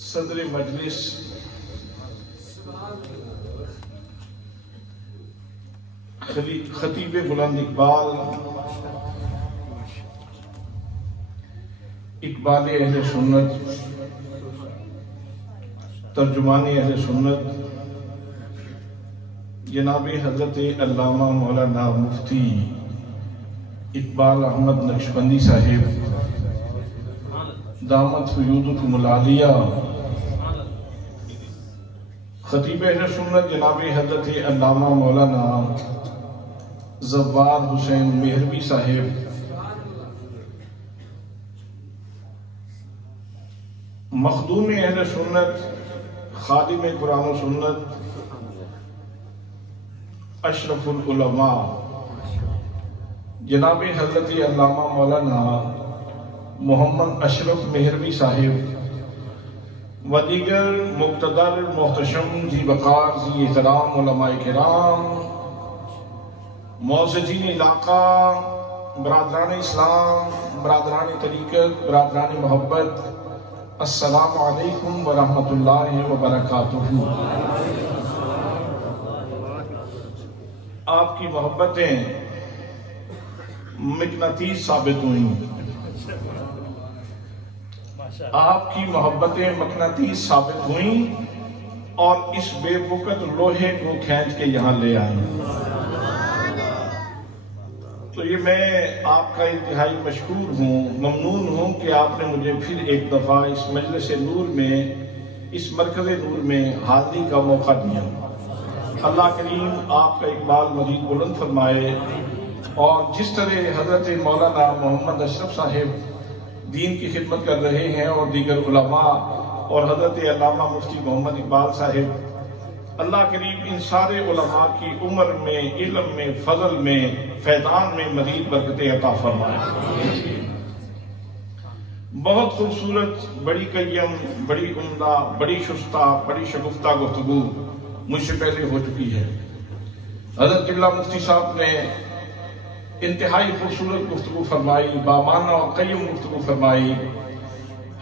صدر مجلس خطیب بلند اقبال اہل سنت، ترجمان اہل سنت، جناب حضرت علامہ مولانا مفتی اقبال احمد نقشبندی صاحب دامت فیوضکم العالیہ، خطیب اہل سنت جناب حضرت علامہ مولانا زوار حسین مہروی صاحب، مخدوم اہل سنت، خادم قرآن و سنت، اشرف العلماء جناب حضرت علامہ مولانا محمد اشرف مہروی صاحب و دیگر مقتدر محتشم ذی وقار ذی احترام علماء کرام، معززین علاقہ، برادران اسلام، برادران طریقت، برادران محبت، السلام علیکم ورحمۃ اللہ وبرکاتہ۔ آپ کی محبتیں مقناطیس ثابت ہوئیں، آپ کی محبتیں مقناطیس ثابت ہوئیں اور اس بے بکت لوہے کو کھینچ کے یہاں لے آئیں۔ تو یہ میں آپ کا انتہائی مشکور ہوں، ممنون ہوں کہ آپ نے مجھے پھر ایک دفعہ اس مجلس نور میں، اس مرکز نور میں حاضری کا موقع دیا۔ اللہ کریم آپ کا اقبال مزید بلند فرمائے، اور جس طرح حضرت مولانا محمد اشرف صاحب دین کی خدمت کر رہے ہیں اور دیگر علماء اور حضرت علامہ مفتی محمد اقبال صاحب، اللہ کریم ان سارے علماء کی عمر میں، علم میں، فضل میں، فیضان میں مزید برکتیں عطا فرمائے۔ بہت خوبصورت، بڑی قیم، بڑی عمدہ، بڑی شستہ، بڑی شگفتہ گفتگو مجھ سے پہلے ہو چکی ہے۔ حضرت قبلہ مفتی صاحب نے انتہائی خوبصورت گفتگو فرمائی، بامانہ اور قیم گفتگو فرمائی۔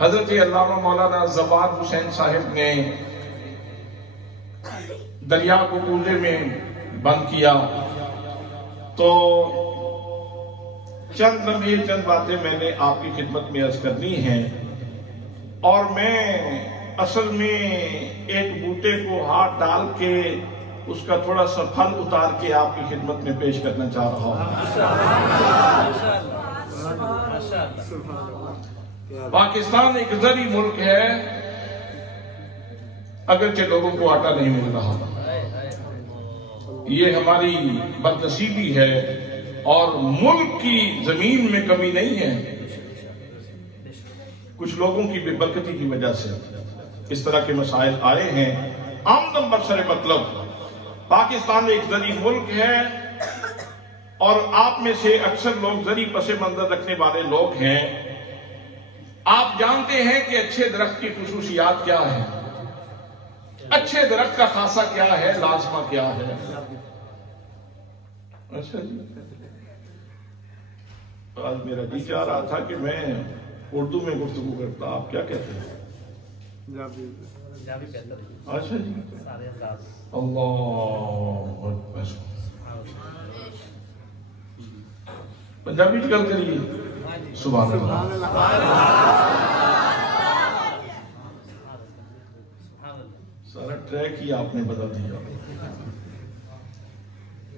حضرت علامہ مولانا زوار حسین صاحب نے دریا کو کوزے میں بند کیا۔ تو چند لمحے، چند باتیں میں نے آپ کی خدمت میں عرض کرنی ہیں، اور میں اصل میں ایک بوٹے کو ہاتھ ڈال کے اس کا تھوڑا سا پھل اتار کے آپ کی خدمت میں پیش کرنا چاہ رہا ہوں۔ پاکستان ایک زرعی ملک ہے، اگرچہ لوگوں کو آٹا نہیں مل رہا، یہ ہماری بدنصیبی ہے، اور ملک کی زمین میں کمی نہیں ہے، کچھ لوگوں کی بے برکتی کی وجہ سے اس طرح کے مسائل آئے ہیں۔ آمدن برسر مطلب پاکستان ایک زرعی ملک ہے، اور آپ میں سے اکثر لوگ زرعی پس منظر رکھنے والے لوگ ہیں۔ آپ جانتے ہیں کہ اچھے درخت کی خصوصیات کیا ہے، اچھے درخت کا خاصہ کیا ہے، لازمہ کیا ہے۔ اچھا جی، آج میرا جی چاہ رہا تھا کہ میں اردو میں گفتگو کرتا، آپ کیا کہتے ہیں؟ اچھا جی، اللہ اکبر، پنجابی گل کریے، سبحان اللہ۔ سارا ٹریک ہی آپ نے بدل دیا۔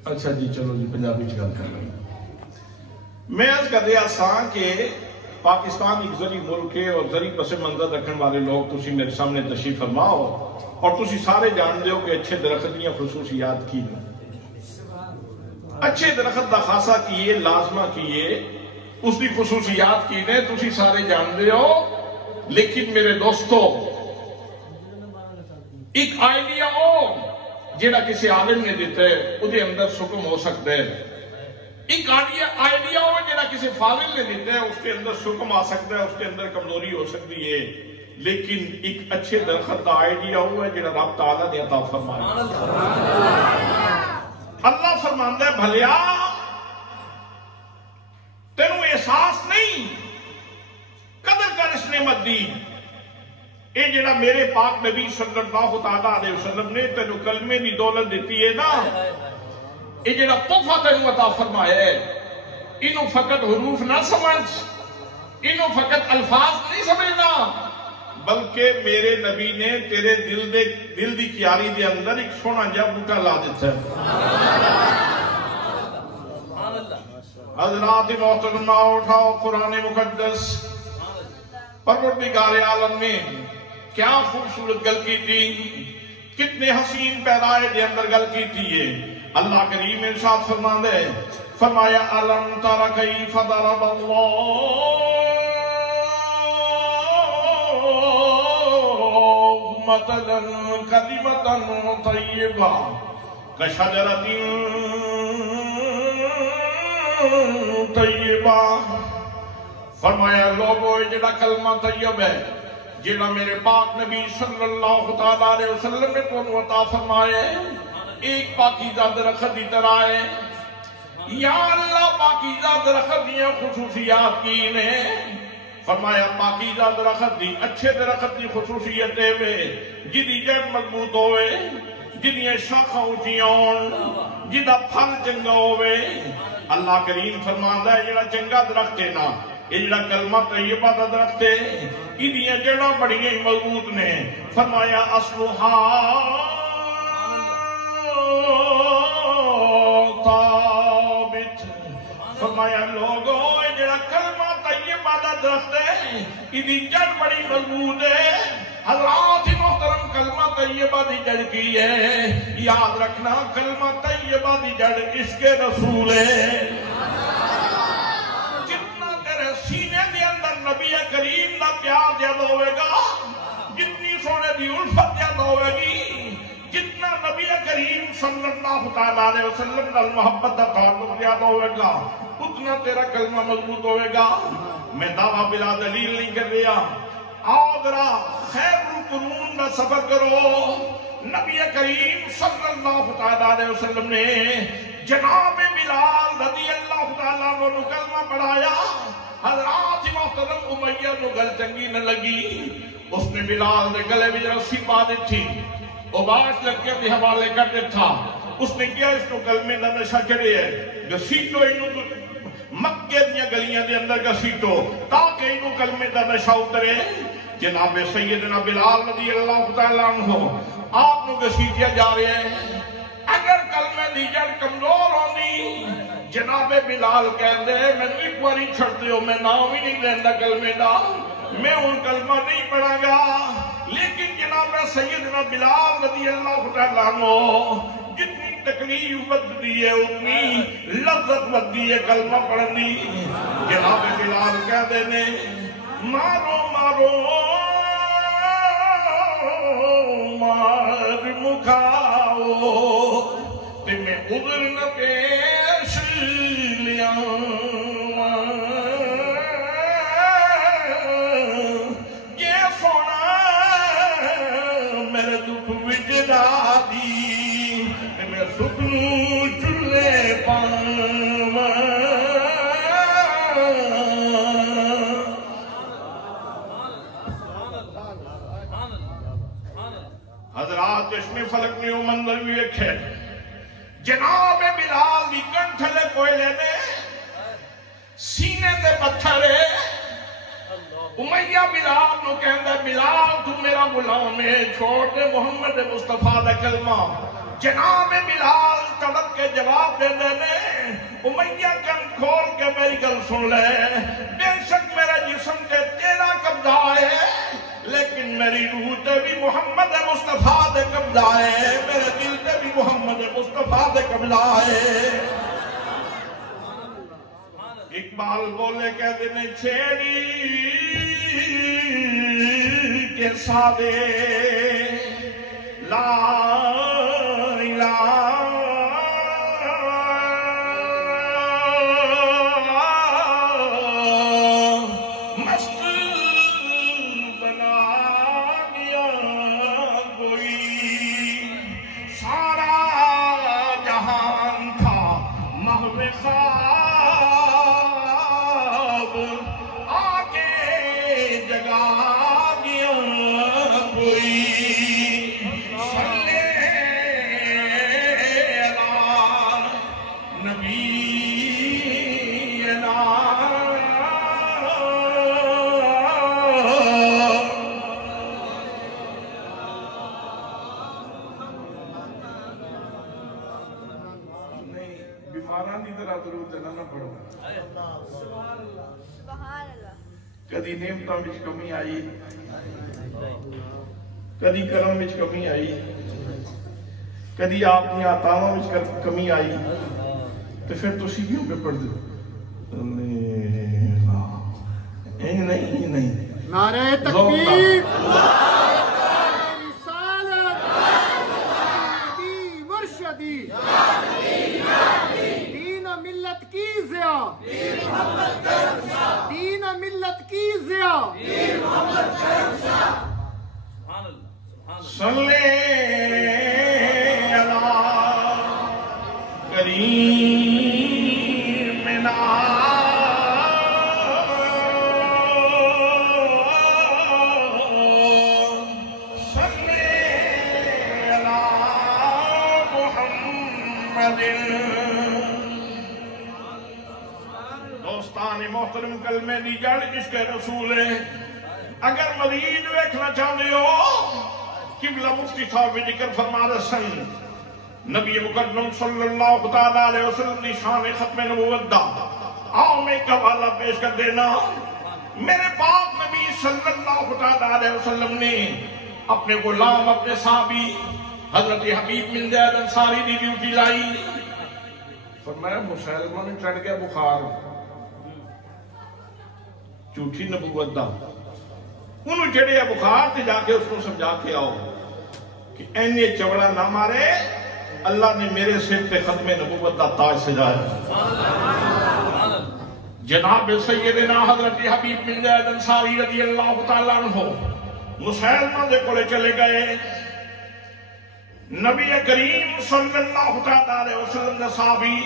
اچھا جی، چلو جی، پنجابی گل کر رہے ہیں۔ میں عرض کر رہا سا کہ پاکستان ایک زرعی ملک ہے، اور زرعی پس منظر رکھنے والے لوگ تسی میرے سامنے تشریف فرماؤ، اور تسی سارے جان دے ہو کہ اچھے درخت کی خصوصیات کی ہیں۔ اچھے درخت دا خاصہ کیے، لازمہ کیے، اس کی خصوصیات کی نے تسی سارے جان دے ہو، لیکن میرے دوستو ایک آئیڈیا ہو جیڑا کسی عالم نے دیتا ہے، ادھے اندر سکم ہو سکتا ہے۔ ایک آئیڈیا ہو جیڑا کسی فاضل نے دیتا ہے، اس کے اندر سکم آ سکتا ہے، اس کے اندر کمزوری ہو سکتی ہے، لیکن ایک اچھے درخت کا آئیڈیا ہوا ہے جیڑا رب تعالیٰ نے عطا فرمایا۔ اللہ فرماندا ہے، بھلیا تینوں احساس نہیں، قدر کر اس نعمت دی، یہ جڑا میرے پاک نبی صلی اللہ تعالیٰ علیہ وسلم نے تینو کلمے دی دولت دیتی ہے نا، یہ جڑا تحفہ تینو عطا فرمایا ہے، انہوں فقط حروف نہ سمجھ، انہوں فقط الفاظ نہیں سمجھنا، بلکہ میرے نبی نے تیرے دل دی کیاری دے اندر ایک سونا جا بوٹا لا دیتا ہے۔ حضرات محترمہ اٹھاؤ قرآن مقدس، پروردگار عالم نے کیا خوبصورت گل کی تھی، کتنے حسین پیدائے دے اندر گل کی تھی ہے۔ اللہ کریم ارشاد فرماندے، فرمایا علم تر کیف ضرب اللہ مثلا کلمۃ طیبہ کشجرۃ طیبہ۔ فرمایا لوگو جڑا کلمہ طیب ہے، جڑا میرے پاک نبی صلی اللہ تعالیٰ علیہ وسلم نے تو عطا فرمائے، ایک پاکیزہ درخت کی طرح ہے۔ یا اللہ پاکیزہ درخت دیا خصوصیات کی نے، فرمایا پاکیزہ درخت دی اچھے درخت دی خصوصیت ہے جدی جڑ مضبوط ہوئے، جدی شاخاں اونچیاں ہون، جدا پھل چنگا ہوئے۔ اللہ کریم فرماندا ہے جڑا چنگا درخت ہے نا، یہ جڑا کلمہ طیبہ دا درخت ہے، ایدیاں جڑاں بڑیاں مضبوط نے۔ فرمایا اصلھا ثابت، فرمایا لوگو یہ جڑا کلمہ طیبہ دا درخت ہے، ایدی جڑ بڑی مضبوط ہے۔ حضرات محترم کلمہ طیبہ دی جڑ کی ہے، یاد رکھنا کلمہ طیبہ دی جڑ عشق رسول ہے۔ سینے دے اندر نبی کریم دا پیار زیادہ ہوئے گا، جتنی سونے دی الفت زیادہ ہوئے گی، جتنا نبی کریم صلی اللہ تعالیٰ علیہ وسلم نال محبت دا تعلق زیادہ ہوئے گا، اتنا تیرا کلمہ مضبوط ہوئے گا۔ میں دعویٰ بلا دلیل نہیں کر رہا، آؤ ذرا خیر القرون دا سفر کرو۔ نبی کریم صلی اللہ تعالیٰ علیہ وسلم نے جناب بلال رضی اللہ تعالیٰ عنہ کلمہ پڑھایا۔ حضرات محترم امیہ نو گل چنگی نہ لگی، اس نے بلال نے گلے میں رسی پا دی تھی، عباس لڑکے کے حوالے کر دے تھا۔ اس نے کیا اس کو کلمے دا نشہ چڑھے ہے، گسیٹو انہوں مکے دیا گلیاں دے اندر گسیٹو تاکہ انہوں کلمے دا نشہ اترے۔ جناب سیدنا بلال رضی اللہ تعالیٰ عنہ آپ نو گسیٹیا جا رہے ہیں، اگر کلمے دی جڑ کمزور ہونی، جناب بلال کہندے میں ایک باری چھڑ دیو، میں نام ہی نہیں لیندہ کلمے دا، میں ان کلمہ نہیں پڑھا گا۔ لیکن جناب سیدنا بلال رضی اللہ تعالیٰ عنہ جتنی تکلیف بدتی ہے اتنی لذت بدتی ہے کلمہ پڑھنی۔ جناب بلال کہندے نے مارو مارو مار مکھاؤ تے میں عذر نہ پیش لیا، یہ سونا میرے دکھ وجدا دی، میں سکنوں چلے پاواں۔ حضرات چشم فلک میں وہ منظر بھی ایک ہے، جناب بلال دی کنٹھلے کوئلے نے سینے دے پتھر ہے۔ امیہ بلال نو کہندہ بلال تو میرا غلام ہے، چھوڑ دے محمد مصطفیٰ دا کلمہ۔ جناب بلال تڑپ کے جواب دے دینے، امیہ کن کھول کے میری گل سن لے، بے شک میرا جسم تے تیرا قبضہ ہے، لیکن میری روح تے بھی محمد مصطفیٰ دے قبضہ ہے، میرے دل تے بھی محمد مصطفیٰ دے قبضہ ہے۔ اقبال بولے کہتے نے چھیڑی کے سادے لا الہ جگا گیا درود نہ پڑھو سبحان اللہ کدی نعمتاں وچ کمی آئی کدی کرم وچ کمی آئی کدی آپ کی عطاواں وچ کمی آئی تو پھر تسی کیوں پہ پڑھ دو نہیں نعرہ تکبیر رسالت مرشدی دین و ملت کی ضیاء دین و ملت کی ضیاء صلی علی کریمنا دوستان محترم کلمے دی جڑ عشق رسول ہے اگر مزید ویکھنا چاہتے ہو قبلہ مفتی صاحب ذکر فرما رسن نبی مقدم صلی اللہ تعالیٰ علیہ وسلم کی شان ختم نبوت دا آؤ میں ایک حوالہ پیش کر دینا میرے پاک نبی صلی اللہ تعالیٰ علیہ وسلم نے اپنے غلام اپنے صحابی حضرت حبیب بن زید انصاری دی ڈیوٹی لائی فرمایا مسلمہ نے چڑھ گیا بخار جھوٹی نبوت دا انہوں چڑھے بخار تے جا کے اس کو سمجھا کے آؤ کہ اینے چوڑا نہ مارے اللہ نے میرے سر تے ختم نبوت دا تاج سجایا جناب سیدنا حضرت حبیب بن زید انصاری رضی اللہ تعالیٰ عنہ مسلمہ دے کولے چلے گئے نبی کریم صلی اللہ علیہ وسلم نے صحابی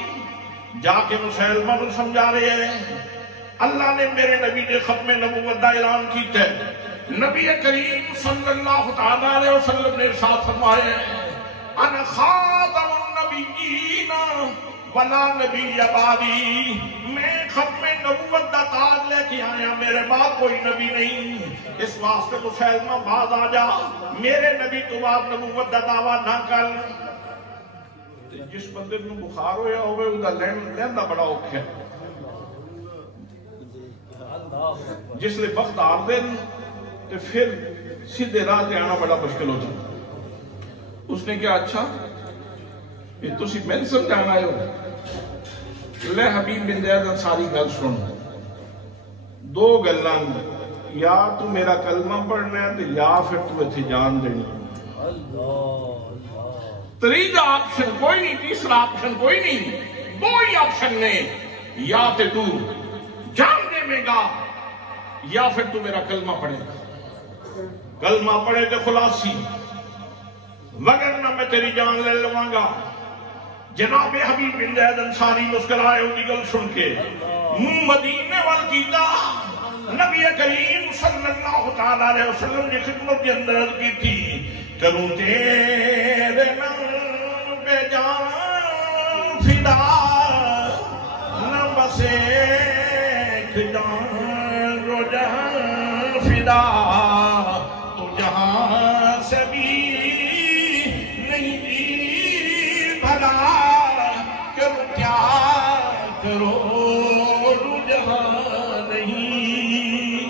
جا کے مسلمہ کو سمجھا رہے ہیں اللہ نے میرے نبی نے ختم نبوت دا اعلان کیتا ہے نبی کریم صلی اللہ علیہ وسلم نے ارشاد فرمایا انا خاتم النبیین ولا نبی بعدی میں ختم نبوت دا تاج لے کے آیا میرے بعد کوئی نبی نہیں اس واسطے مسلمہ باز آ جا میرے نبی تو بعد نبوت دا دعویٰ نہ کر جس بندے کو بخار ہویا ہوئے وہ دا لیندہ بڑا اوکھا ہے جس لئے وقت آر دن تو پھر سیدھے راہ کے آنا بڑا مشکل ہو جاتا اس نے کہا اچھا یہ تو سی میں سمجھانا ہے لے حبیب بن زید انصاری گل سن دو گلان یا تو میرا کلمہ پڑھنا ہے تو یا پھر تو ایتھے جان دینی تریجہ آپشن کوئی نہیں تیسرا آپشن کوئی نہیں دو ہی آپشن نے یا تے تو جان دے میں گا یا پھر تو میرا کلمہ پڑھے گا کلمہ پڑھے تو خلاصی وگرنہ میں تیری جان لے لوں گا جناب حبیب بن زید انصاری مسکرائے ہوئی گل سن کے مدینے وال کیتا نبی کریم صلی اللہ علیہ وسلم نے خدمت کے اندر کی تھی کروں تیرے نام بے جان فدا نہ بس ایک جان رو جہاں فدا تو جہاں سے بھی نہیں دی بھلا کروں کیا کرو رو جہاں نہیں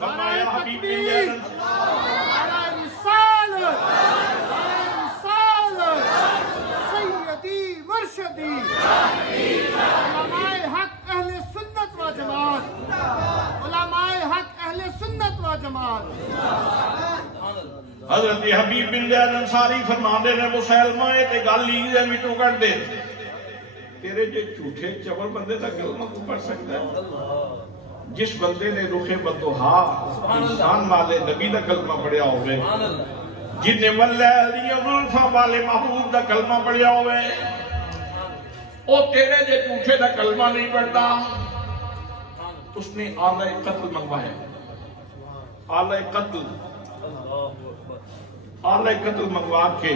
نعرہ تکبیر نعرہ رسالت سیدی مرشدی علماء حق اہل سنت و جماعت علماء حق اہل سنت و جماعت حضرت حبیب بن زید انصاری فرماندے نے مسلمہ تے گل ہی دے وچوں کڈ دے تیرے جو جھوٹے چبر بندے دا کلمہ کو پڑھ سکتا ہے جس بندے نے رخ بدوہا انسان والے نبی دا کلمہ پڑھیا ہوئے جن نے واللیلی ظلفہ والے محبوب دا کلمہ پڑھیا ہوئے او تیرے جو جھوٹے دا کلمہ نہیں پڑھتا اس نے آلہ قتل منگوایا آلہ قتل منگوا کے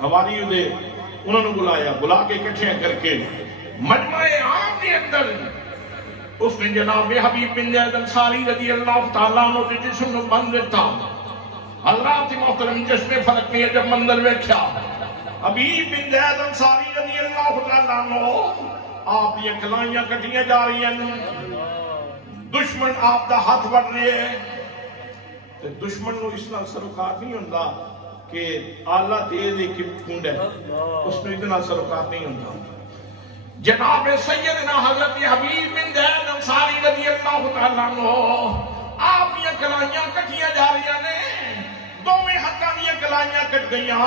ہماری انہوں نے بلا کے اکٹھے کر کے مجمع عام کے اندر اس نے جناب حبیب بن زید انصاری رضی اللہ تعالیٰ عنہ کے جسم بند دیتا حضرات محترم جس میں فرق نہیں ہے جب منظر ویکھیا حبیب بن زید انصاری رضی اللہ تعالیٰ عنہ آپ یہ کلائیاں کٹیاں جا رہی ہیں، دشمن آپ دا ہاتھ بڑھ رہے ہیں، دشمن نو اس نال سروکار نہیں ہوندہ کہ آلہ تیز ایک کھنڈ ہے، اس میں اتنا سروکار نہیں ہوندہ۔ جناب سیدنا حضرت حبیب بن زید انصاری رضی اللہ تعالیٰ عنہ آپ یہ کلائیاں کٹیاں جا رہی ہیں، دو میں ہتھاں یہ کلائیاں کٹ گئیاں،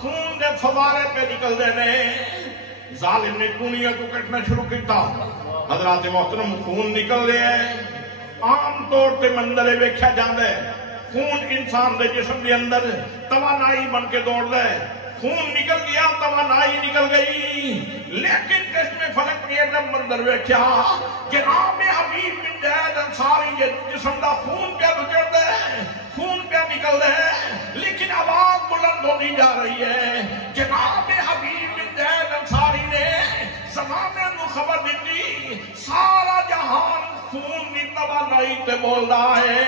خون دے فوارے پہ نکل دینے، ظالم نے کونیاں کو کٹنا شروع کیتا، حضرات محترم خون نکل رہے ہیں۔ عام طور تے منظر ویکھیا جاندا ہے، خون انسان دے جسم دے اندر توانائی بن کے دوڑ دے، خون نکل گیا توانائی نکل گئی، لیکن جس میں فرق نہیں ہے منظر ویکھیا کہ عام حبیب بن زید انصاری یہ جسم دا خون پہ گزر دے، خون پہ نکل دے، لیکن آواز بلند ہوتی جا رہی ہے، جناب حبیب بن زید انصاری نے زمانے نو خبر دیتی سارا جہان خون دی توانائی تے بول رہا ہے،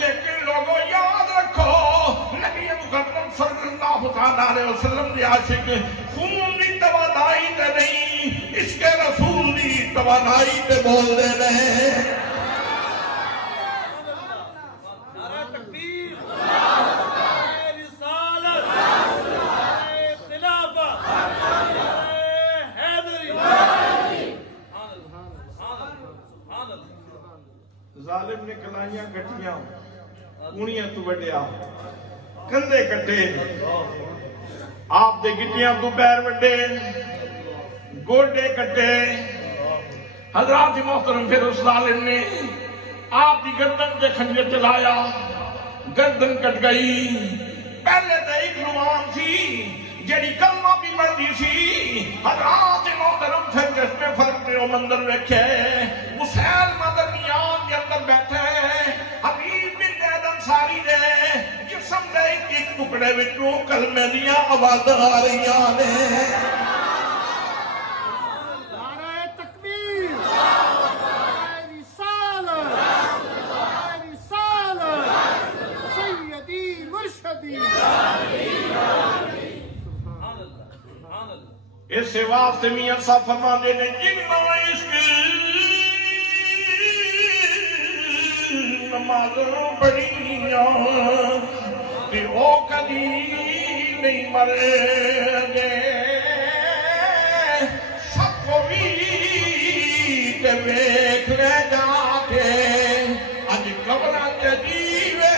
لیکن لوگوں یاد رکھو نبی مقدم صلی اللہ علیہ وسلم دی عاشق خون دی توانائی تے نہیں، اس کے رسول دی توانائی تے بول دے رہے۔ ظالم نے کلائیاں کٹیاں، کونیاں تو وڈیا، کندے کٹے، آپ دے گٹیاں تو پیر وڈے، گوڈے کٹے، حضرات محترم پھر اس ظالم نے آپ دی گردن سے خنجر چلایا، گردن کٹ گئی۔ پہلے تو ایک نوان سی جیڑی کلمہ بھی مردی سی، حضرات محترم پھر جس میں فرق میں وہ مندر ویکھے، مسلمہ درمیان کے اندر بیٹھے، حبیب بن زید انصاری دے جسم دے ایک ٹکڑے وچوں کلمے دیاں آوازاں آ رہیاں نے۔ نعرہ تکبیر، نعرہ رسالت، نعرہ رسالت، سیدی مرشدی۔ اس واسطے میاں صاحب فرما دے نے جنہ عشق نماز پڑھیاں کہ او کدی نہیں مرے گے، سب کو بھی تے ویکھ لے جا کے اج قبراں تے دیوے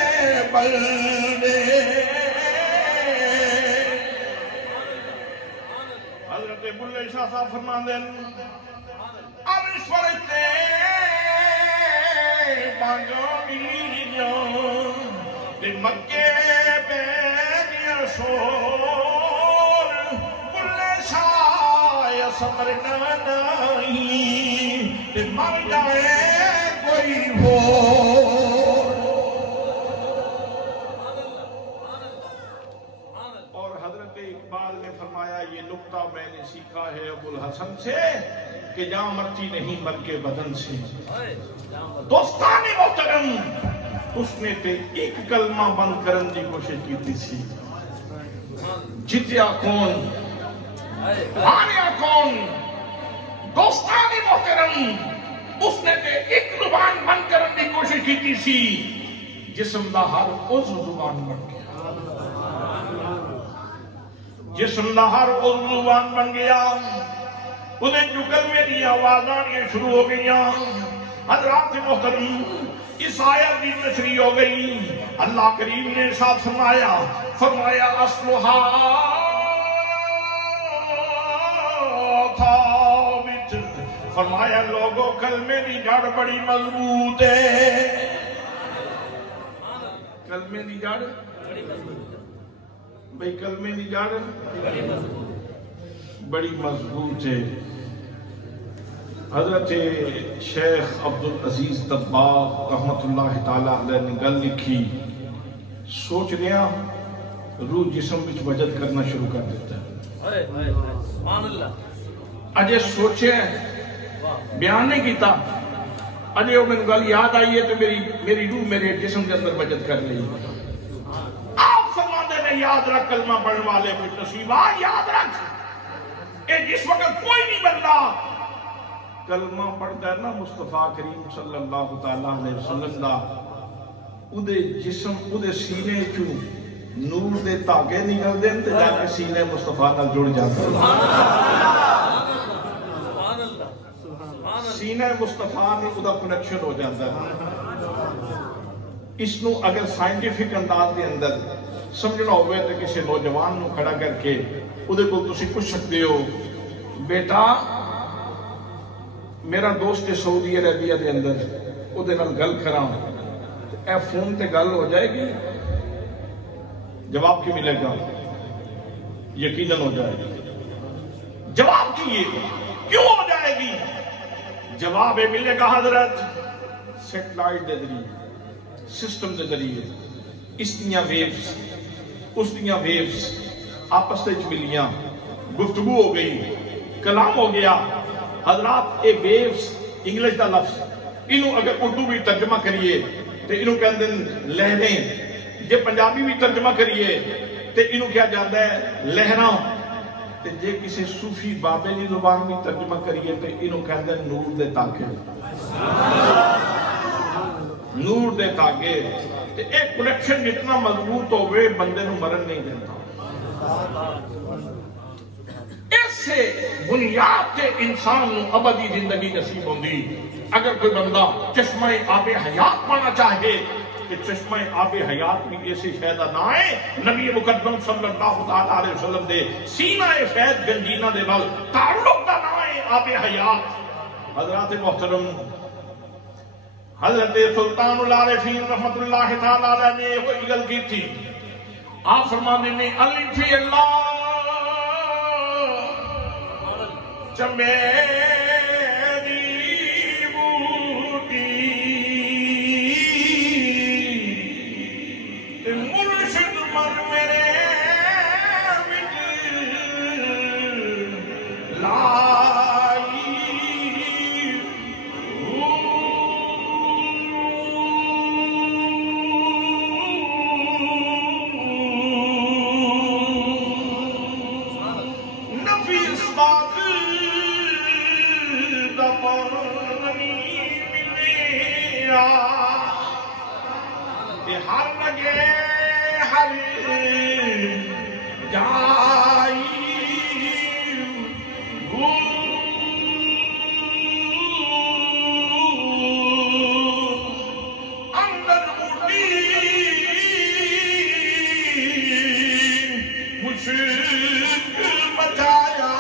بلدے۔ حضرت بلے شاہ صاحب فرما دیں عرش فرشتے بانگانیاں تے مکے بیدیاں شور، بلے شاہ یا سمرنا نہیں تے مر جائے کوئی ہو۔ اقبال نے فرمایا یہ نکتہ میں نے سیکھا ہے ابو الحسن سے کہ جہاں مرتی نہیں مر کے بدن سے۔ دوستان محترم اس نے تے ایک کلمہ بند کرن دی کوشش کی تھی سی، جتیا کون ہاریا کون۔ دوستان محترم اس نے تے ایک زبان بند کرن دی کوشش کی تھی سی، جسم دا ہر عضو زبان بن گیا، جسم دا ہر عضو زبان بن گیا، انہیں جو کلمے دی آواز آنی شروع ہو گئیاں۔ حضرات محترم اس آیت کی تشریح ہو گئی، اللہ کریم نے ارشاد فرمایا اصلھا ثابت، فرمایا لوگوں کلمے دی جڑ بڑی مضبوط ہے، کلمے دی جڑ بھئی کلمے دی جڑ بڑی مضبوط ہے۔ حضرت شیخ عبدالعزیز دباغ رحمت اللہ تعالیٰ علیہ نے گل لکھی، سوچ رہا روح جسم وچ وجد کرنا شروع کر دیتا ہے، اجے سوچے بیان نہیں کیتا، اجے وہ میں گل یاد آئی ہے تو میری روح میرے جسم کے اندر وجد کر لی۔ آپ فرماتے ہیں یاد رکھ کلمہ پڑھنے والے خوش نصیب یاد رکھ اے جس وقت کوئی نہیں بندہ کلمہ پڑھتا ہے نا مصطفیٰ کریم صلی اللہ تعالیٰ علیہ وسلم دا اودے جسم اودے سینے چوں نور دے تاگے نکل دیں تے جا کے سینے مصطفیٰ نال جڑ جاتا سینے مصطفیٰ نے ادا کنیکشن ہو جاتا ہے اس نو اگر سائنٹیفک انداز دے اندر سمجھنا ہوئے تو کسی نوجوان نو کھڑا کر کے اودے کو تسی پوچھ سکتے ہو بیٹا میرا دوست سعودی عربیہ دے اندر اودے نال گل کراں اے فون تے گل ہو جائے گی جواب کی ملے گا یقیناً ہو جائے گی جواب کیے کیوں ہو جائے گی جواب ملے گا حضرت سیٹلائٹ دے ذریعے سسٹم دے ذریعے اس دیاں ویوز اس دیاں ویوز آپس وچ ملیاں گفتگو ہو گئی کلام ہو گیا حضرات اے ویوز انگلش دا لفظ انہوں اگر اردو بھی ترجمہ کریے تو انہوں کہندے لہریں جے پنجابی بھی ترجمہ کریے تو انہوں کیا جاتا ہے لہراں تے جے کسی صوفی بابلی زبان بھی ترجمہ کریے تو انہوں کہندے نور دے تاکے نور دے تاکے تے ایک کنیکشن جتنا مضبوط ہوئے بندے نو مرن نہیں دیتا ایسے بنیاد تے انسان نو ابدی زندگی نصیب ہوندی اگر کوئی بندہ چشمہ آب حیات پانا چاہے کہ چشمہ آب حیات بھی ایسی فیضہ نہ آئے نبی مقدم صلی اللہ علیہ وسلم دے سینہ فیض گنجینہ دے بل تعلق دا نہ آئے آب حیات حضرات محترم حضرت سلطان العارفین رحمت اللہ تعالیٰ علیہ نے وہ اگل کی تھی آپ فرمانے میں علی فی اللہ چمیری بوٹی مرشد من میرے ہر لگے ہر جائی اندر اٹھی مشک بچایا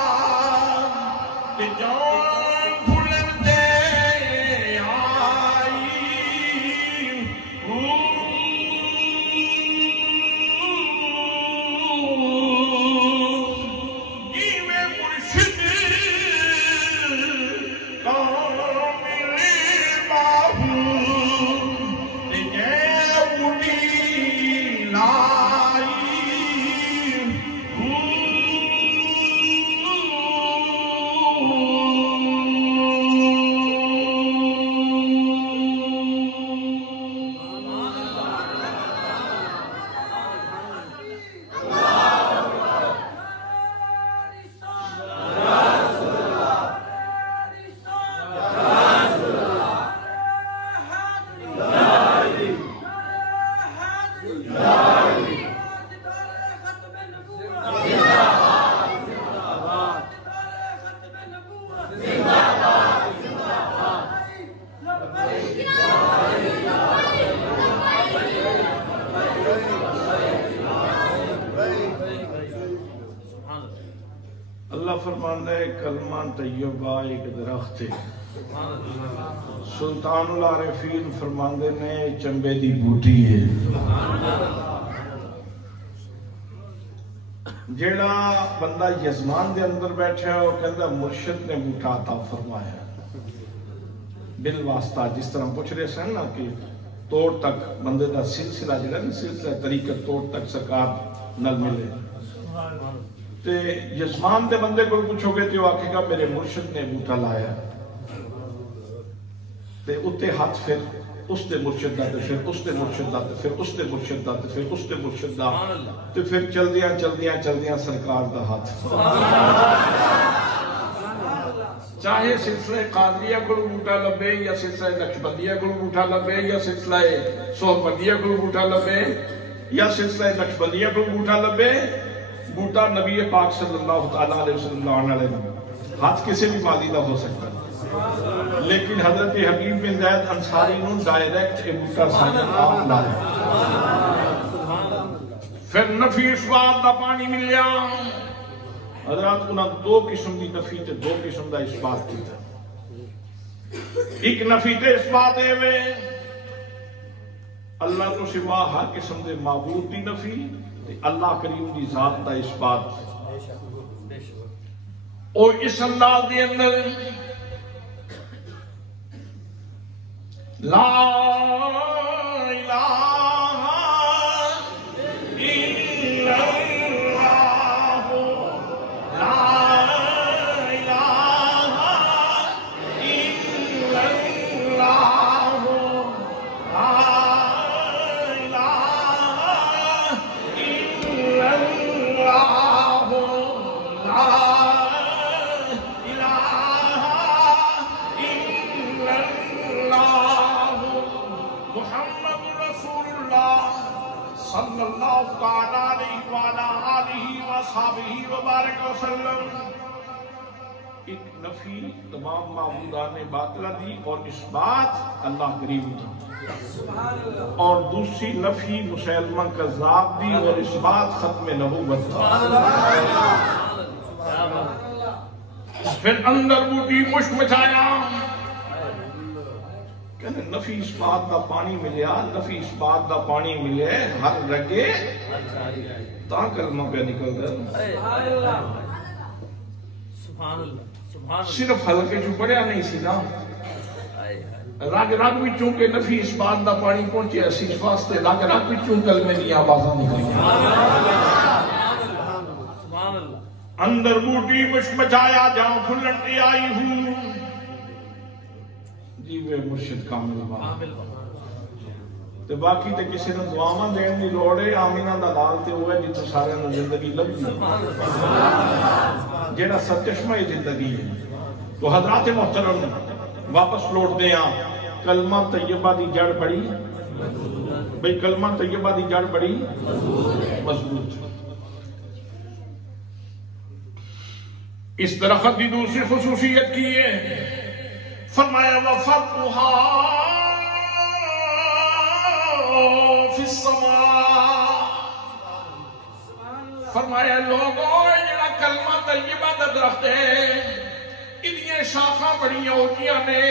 جان بھولن دے اللہ فرماندہ ہے کلمہ طیبہ ایک درخت ہے سلطان العارفین فرماندے نے چنبے دی بوٹی ہے جیڑا بندہ یزمان دے اندر بیٹھا ہے وہ کہندہ مرشد نے بوٹا عطا فرمایا بالواسطہ جس طرح پوچھ رہے ہیں نا کہ توڑ تک بندے دا سلسلہ جڑا نہیں سلسلہ طریقہ توڑ تک سرکار نل ملے تے یزمان دے بندے کو پوچھو گے تو آکھے گا میرے مرشد نے بوٹا لایا تے اتے ہاتھ پھر اس دے مرشد دا تے پھر اس دے مرشد دا تے پھر اس دے مرشد دا تے پھر اس دے مرشد دا تے پھر چلدیاں سرکار دا ہاتھ. چاہے سلسلہ قادریہ کو بوٹا لبے یا سلسلہ نقشبندیہ کو بوٹا لبے یا سلسلہ صحبتیہ کو بوٹا لبے یا سلسلہ نقشبندیہ کو بوٹا لبے، بوٹا نبی پاک صلی اللہ تعالیٰ علیہ وسلم علیہ ہاتھ کسی بھی مالی دا ہو سکتا ہے، لیکن حضرت حبیب بن زید انصاری نو ڈائریکٹ اے بوٹا ساتھ آپ لائے. پھر نفی اثبات دا پانی ملیا. حضرات انہاں دو قسم دی نفی تے دو قسم دا اثبات کیتا. ایک نفی تے اثبات ہے وے اللہ تو سوا ہر قسم دے معبود دی نفی تے اللہ کریم دی ذات دا اثبات. اور اس انداز دے اندر لا الہ الا اللہ لا الہ الا اللہ لا الہ الا اللہ لا صلی اللہ تعالیٰ علیہ وآلہ آلہ وصحبہ وبارک وسلم. ایک نفی تمام معبودان باطلہ دی اور اثبات اللہ کریم دی، اور دوسری نفی مسلمہ کذاب دی اور اثبات ختم نبوت دی. پھر اندر بوٹی مشک مچایا، کہنے نفی اثبات دا پانی ملیا، نفی اثبات دا پانی ملے ہر رگے تا کلمہ پہ نکل گیا. صرف ہلکے جو پڑھیا نہیں سی نا، رگ رگ بھی چونکہ نفی اثبات دا پانی پہنچے اسی واسطے رگ رگ بھی چون کلمے دی آوازاں نکل گیا. اندر بوٹی مشک مچایا جاؤں کھلنٹی آئی ہوں جیوے مرشد کامل بات. تے باقی تے کسی نے دعاواں دین دی لوڑ ہے، آمینہ دا لال تے ہوئے جتنے سارے نے زندگی لگی جیڑا ستشمہ زندگی ہے. تو حضرات محترم واپس لوٹ دے ہاں، کلمہ طیبہ دی جڑ بڑی بھئی کلمہ طیبہ دی جڑ بڑی مضبوط. اس درخت دی دوسری خصوصیت کی ہے، فرمایا وَفَرْقُهَا فِي السَّمَاءِ. فرمایا لوگوں جڑا کلمہ طیبہ دا درخت ہے، ادھیاں شاخاں بڑیاں ہوتیاں نے،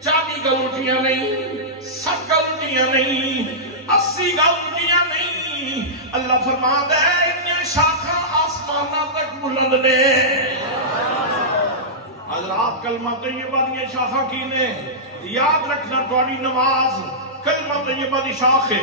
40 گل ہوتیاں نہیں، 60 گل ہوتیاں نہیں، 80 گل ہوتیاں نہیں. اللہ فرماتا ہے ادھیاں شاخاں آسمانہ تک بلند نے. حضرات کلمہ طیبہ دی شاخہ کی نے یاد رکھنا، تھوڑی نماز کلمہ طیبہ دی شاخ ہے،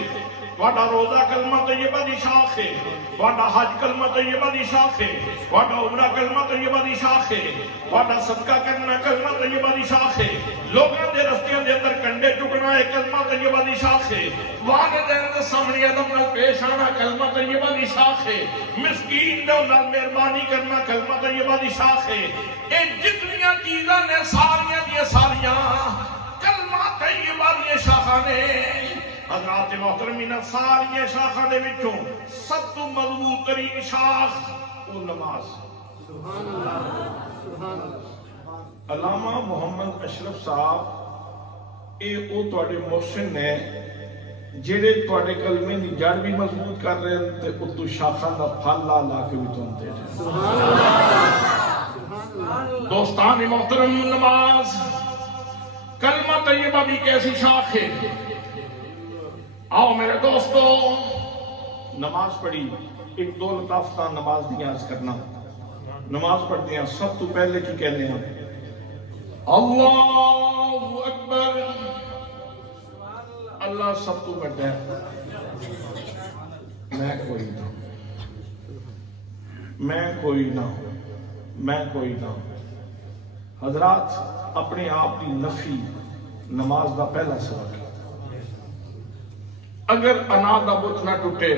تھوڑا روزہ کلمہ طیبہ دی شاخ ہے، تھوڑا حج کلمہ طیبہ دی شاخ ہے، تھوڑا عمرہ کلمہ طیبہ دی شاخ ہے، تھوڑا صدقہ کرنا کلمہ طیبہ دی شاخ ہے، لوگوں دے رستیاں دے اندر کنڈے چکنا ہے کلمہ طیبہ دی شاخ ہے، والدین دے سامنے ادب نال پیش آنا کلمہ طیبہ دی شاخ ہے، مسکین دے نال مہربانی کرنا کلمہ طیبہ دی شاخ ہے. اے جتنیاں چیزاں نے ساریاں دی ساریاں کلمہ طیبہ دی شاخاں نے. حضرات محترمین ساریاں شاخاں دے وچوں سب تو مضبوط ترین شاخ او نماز. سبحان اللہ سبحان اللہ. علامہ محمد اشرف صاحب اے او تواڈے محسن نے جڑے تواڈے کلمے دی جڑ بھی مضبوط کر رہے ہیں تے اتو شاخاں دا پھل لا لا کے بھی تون دے رہے. سبحان اللہ. دوستان محترم نماز کلمہ طیبہ بھی کیسی شاخ ہے. آؤ میرے دوستو نماز پڑھی، ایک دو لطافتہ نماز دی عرض کرنا. نماز پڑھتے ہیں سب تو پہلے کی کہنے ہیں اللہ اکبر. اللہ سب تو بڑا ہے، میں کوئی نہ، میں کوئی نہ، میں کوئی نہ. حضرات اپنے آپ کی نفی نماز دا پہلا سبق ہے۔ اگر انا دا بت نہ ٹوٹے،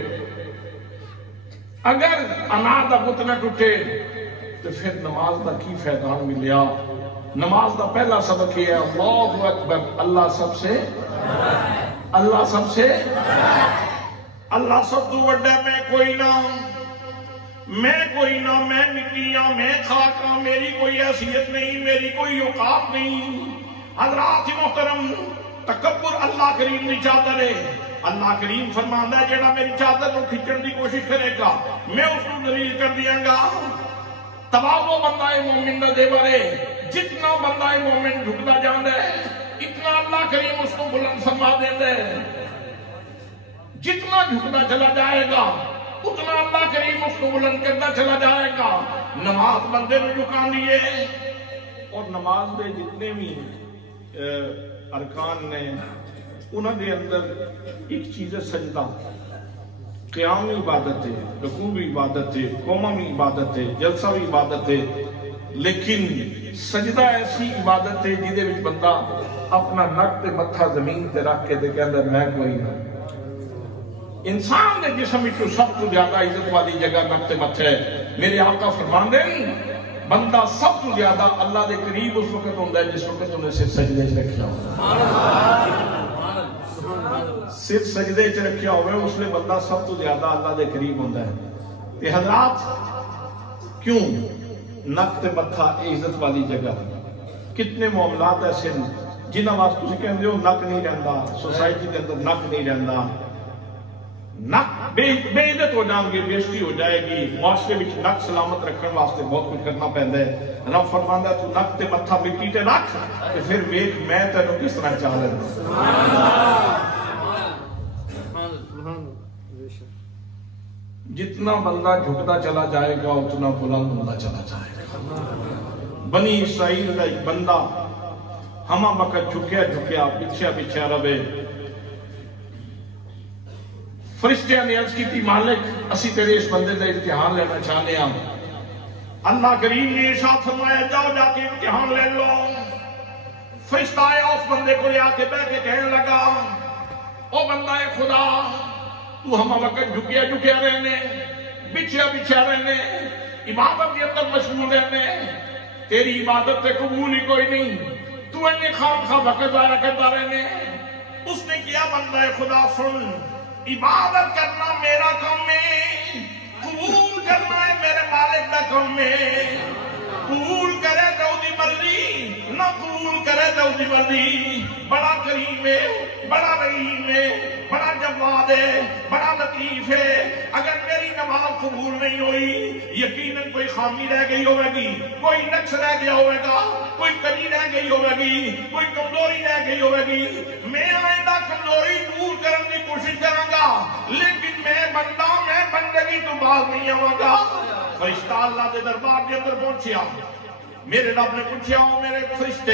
اگر انا دا بت نہ ٹوٹے تو پھر نماز دا کی فائدہ ملیا؟ نماز دا پہلا سبق یہ ہے اللہ اکبر، اللہ سب سے، اللہ سب سے، اللہ سب تو بڑا، میں کوئی نہ، میں کوئی نہ، میں مٹی ہاں، میں خاک ہاں، میری کوئی حیثیت نہیں، میری کوئی اوقات نہیں۔ حضرات محترم، تکبر اللہ کریم دی چادر ہے۔ اللہ کریم فرماندا ہے جیڑا میری چادر کو کھچن دی کوشش کرے گا میں اس کو ذلیل کر دیاں گا۔ تواضع بندہ مومن دا دے بارے، جتنا بندہ مومن جھکتا جاندا ہے اتنا اللہ کریم اس کو بلند فرما دیندا ہے۔ جتنا جھکتا چلا جائے گا اتنا اللہ کریم اس کو بلند کرتا چلا جائے گا۔ نماز بندے نے جھکانی ہے، اور نماز دے جتنے بھی ارکان نے انہوں دے اندر ایک چیز ہے سجدہ۔ قیام بھی عبادت ہے، رکوع بھی عبادت ہے، قوما بھی عبادت ہے، جلسہ بھی عبادت ہے، لیکن سجدہ ایسی عبادت ہے جہدے وچ بندہ اپنا نک تے متھا زمین تے رکھ کے تے کہندا میں کوئی نہ۔ انسان نے جسم وچ سب تو زیادہ عزت والی جگہ نک تے متھا ہے۔ میرے آقا فرماندے ہیں بندہ سب تو زیادہ اللہ دے قریب اس وقت ہوندا ہے جس وقت انہیں سر سجدے وچ رکھیا ہو۔ سر سجدے وچ رکھیا ہوئے اس لیے بندہ سب تو زیادہ اللہ دے قریب ہوندا ہے۔ تے حضرات کیوں نک تے متھا عزت والی جگہ؟ کتنے معاملات ایسے جنہاں واسطے تسی کہندے ہو نک نہیں رہندا، سوسائٹی دے اندر نک نہیں رہندا، نک بے عزت ہو جان گے، بےزتی ہو جائے گی۔ معاشرے وچ نک سلامت رکھنے واسطے بہت کچھ کرنا پیندا ہے۔ رب فرماندا ہے تو نک تے متھا مٹی تے رکھ تے پھر ویکھ میں تینوں کس طرح چاہ لینا۔ جتنا بندہ جھکتا چلا جائے گا اتنا بلند ہوتا چلا جائے گا۔ بنی اسرائیل کا ایک بندہ ہما وقت جھکیا جھکیا پیچھے پیچھے رہے۔ فرشتیاں نے عرض کی تھی مالک اسی تیرے اس بندے کا امتحان لینا چاہتے ہیں۔ اللہ کریم نے ارشاد فرمایا جاؤ جا کے امتحان لے لو۔ فرشتہ آیا اس بندے کو لے آ کے بیٹھ کے کہنے لگا او بندہ خدا تو ہما وقت جھکیا جھکیا رہنے، بچھیا بچھیا رہنے، عبادت کے اندر مشغول رہنے، تیری عبادت تے قبول ہی کوئی نہیں، تو انہیں خام خواہ وقت ضائع کرتا رہنے۔ اس نے کیا بندہ خدا سن، عبادت کرنا میرا کام ہے، قبول کرنا ہے میرے مالک کا کام ہے۔ قبول کرے تو دی مرضی، نہ قبول کرے تو دی مرضی۔ بڑا کریم ہے، بڑا رحیم ہے، بڑا جواد ہے، بڑا لطیف ہے۔ اگر میری نماز قبول نہیں ہوئی یقیناً کوئی خامی رہ گئی ہوئے گی، کوئی نقص رہ گیا ہوئے گا، کوئی کمی رہ گئی ہوئے گی، کوئی کمزوری رہ گئی ہوئے گی۔ میں آئندہ کمزوری دور کرنے کی کوشش کروں گا، لیکن میں بندگی تو باز نہیں آؤں گا۔ فرشتہ اللہ کے دربار کے اندر پہنچیا، میرے رب نے پوچھا ہوں میرے فرشتے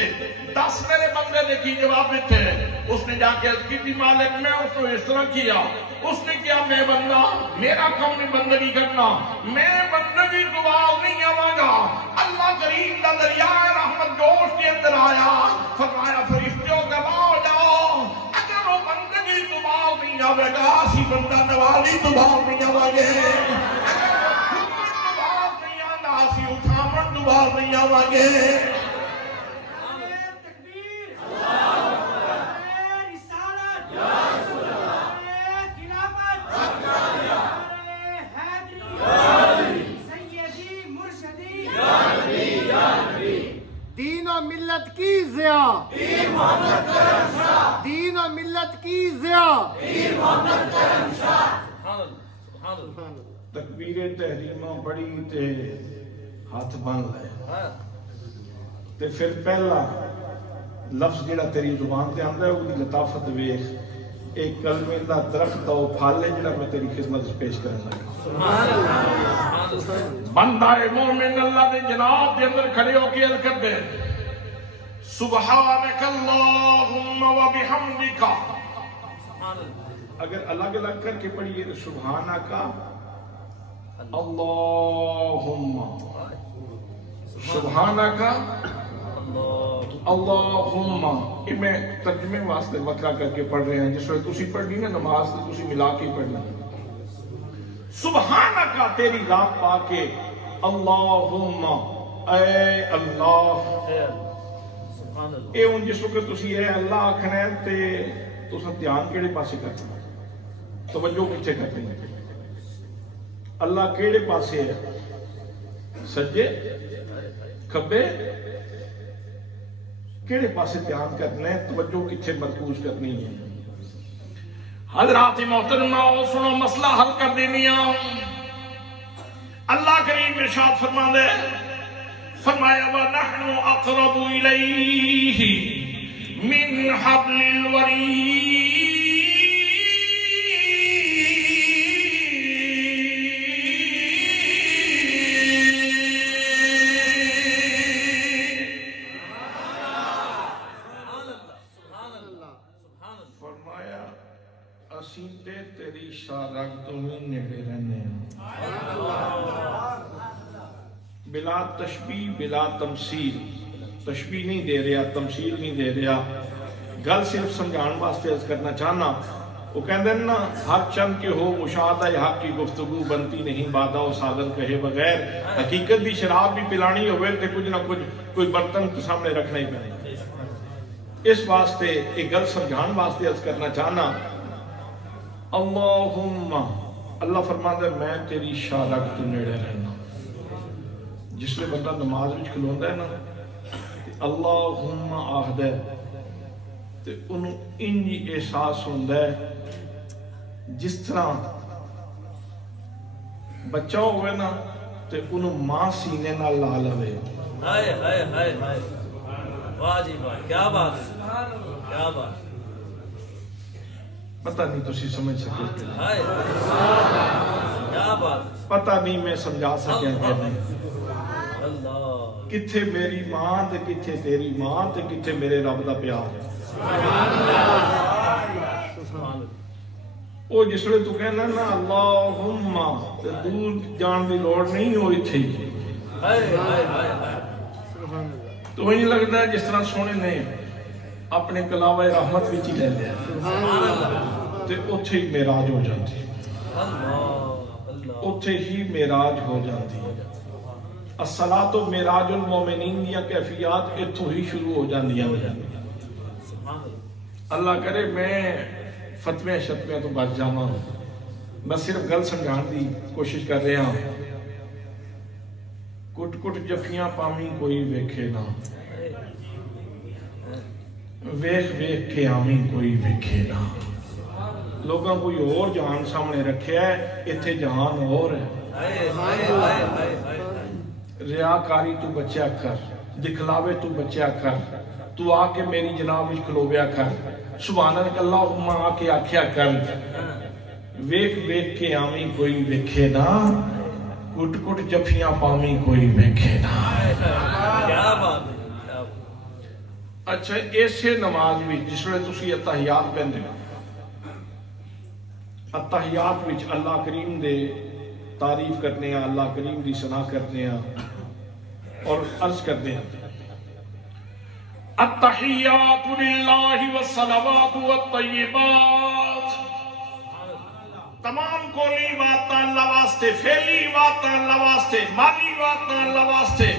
10 میرے بندے نے کی جواب دیتے ہیں۔ اس نے جا کے عرض کی تھی مالک میں اس کو اس طرح کیا، اس نے کیا میں بندہ میرا کام نہیں بندگی کرنا، میں بندگی تو باز نہیں آؤں گا۔ اللہ کریم کا دریائے رحمت جوش کے اندر آیا، فرمایا فرشتوں گواہ ہو جاؤ اگر وہ بندگی تو باز نہیں آئے گا اسی بندہ نوالی تو باز نہیں آئے گے، اسی اٹھامن تو باز نہیں آئے گے۔ دین و ملت کی ضیاء، دین و ملت کی ضیاء۔ تکبیر تحریمہ بڑی تے ہاتھ بن لے تے پھر پہلا لفظ جڑا تیری زبان تے آندا ہے وہ لطافت ویکھ، ایک کلمے دا درخت دا پھل ہے جڑا میں تیری خدمت وچ پیش کرن لگا۔ سبحان اللہ۔ بندہ مومن اللہ دے جناب دے اندر کھڑے ہو کے عرض کر دے سبحانک اللہم و بحمدک۔ اگر الگ الگ کر کے پڑھیے تو سبحانک اللہم، سبحانک اللہم یہ میں ترجمے واسطے وکرا کر کے پڑھ رہے ہیں، جس وقت تسی پڑھنی نا نماز تو تسی ملا کے پڑھنا. سبحانکا تیری ذات پاکے، اللہم اے اللہ. اے ان جس وقت تسی اے اللہ آکھنا ہے تے تسا دھیان کیڑے پاسے کرنا، توجہ کتھے کرنی ہے؟ اللہ کیڑے پاسے ہے؟ سجے کھبے کیڑے پاسے دھیان کرنا ہے؟ توجہ کتھے مرکوز کرنی ہے؟ حضرات محترمہ سنو مسئلہ حل کر دینی ہے. اللہ کریم ارشاد فرما دے، فرمایا وَنَحْنُ أَقْرَبُ إِلَيْهِ مِنْ حَبْلِ الْوَرِيدِ. فرمایا اسی تے تیری شارک تمہیں نیڑے رہنے ہیں، بلا تشبیح بلا تمثیل. تشبیح نہیں دے رہا، تمثیل نہیں دے رہا، گل صرف سمجھان واسطے عرض کرنا چاہنا. وہ کہندے نا ہر چند کے ہو مشاہدہ حق کی گفتگو بنتی نہیں بادہ و ساغر کہے بغیر. حقیقت دی شراب بھی پلانی ہوئے تے کچھ نہ کچھ کوئی برتن سامنے رکھنا ہی پڑے. اس واسطے ایک گل سمجھان واسطے عرض کرنا چاہنا. اللہم اللہ فرماتا ہے میں تیری شارک تو نیڑے رہنا. جس لئے بندہ نماز وچ کھلوندا ہے نا اللہم آخدا ہے تے انہوں انجی احساس ہوندا ہے جس طرح بچہ ہوئے نا تے انہوں ماں سینے نہ لا لوے. ہائے ہائے ہائے ہائے، واہ جی واہ، کیا بات ہے، کیا بات. پتہ نہیں تسی سمجھ سکے، ہائے کیا بات، پتہ نہیں میں سمجھا سکیا کہ نہیں. اللہ کتھے میری ماں تے کتھے تیری ماں تے کتھے میرے رب دا پیار ہے. وہ جس لئے تو کہنا نا اللہم تے دور جان دی لوڑ نہیں ہوئی تھی. ہائے ہائے ہائے ہائے، تو وہی لگتا ہے جس طرح سونے نے اپنے کلاوہ رحمت وچ ہی لے لیا تے اتھے ہی معراج ہو جاتی، اتھے ہی معراج ہو جاتی. الصلاۃ معراج المومنین دیا کیفیات اتھوں ہی شروع ہو جاندیاں. اللہ کرے میں فتوے شتوے تو بچ جاواں، میں صرف گل سمجھان دی کوشش کر رہا ہوں. کٹ کٹ جفیاں پاویں کوئی ویکھے نہ، ویکھ ویکھ کے آویں کوئی ویکھے نہ. لوگاں کوئی اور جہان سامنے رکھیا ہے، اتھے جہان اور ہے. ریاکاری تو بچیا کر، دکھلاوے تو بچیا کر، تو آ کے میری جناب وچ کھلویا کر، سبحانک اللہم آ کے آکھیا کر. ویکھ ویکھ کے آویں کوئی ویکھے نہ، کٹ کٹ جفیاں پاویں کوئی ویکھے نہ. کیا بات ہے. اچھا ایسے نماز بھی جس وقت تسی اتحیات پہندے ہو، اتحیات وچ اللہ کریم دے تعریف کرنے ہیں، اللہ کریم دی ثنا کرنے ہیں اور عرض کرتے ہیں التحیات للہ والصلوات والطیبات. تمام کولی باتاں اللہ واسطے، فعلی باتاں اللہ واسطے، مالی باتاں اللہ واسطے.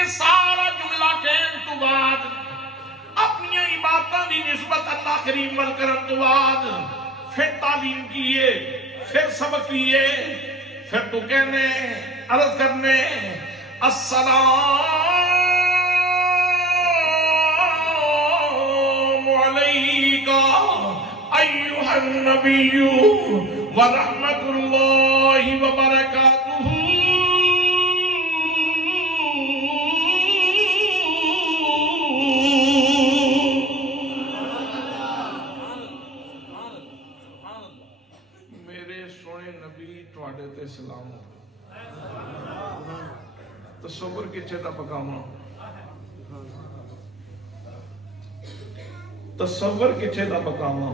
اس سارا جملہ کہن تو بعد اپنی عبادتاں دی نسبت اللہ کریم والکرم تو بعد پھر تعلیم کیے، پھر سبق لیے، پھر تو کہنے عرض کرنے السلام علیکہ ایہا النبی ورحمت اللہ وبرکاتہ. میرے سونے نبی تواڈے تے سلام ہو. تصور کچھے دا پکاما، تصور کچھے دا پکاما،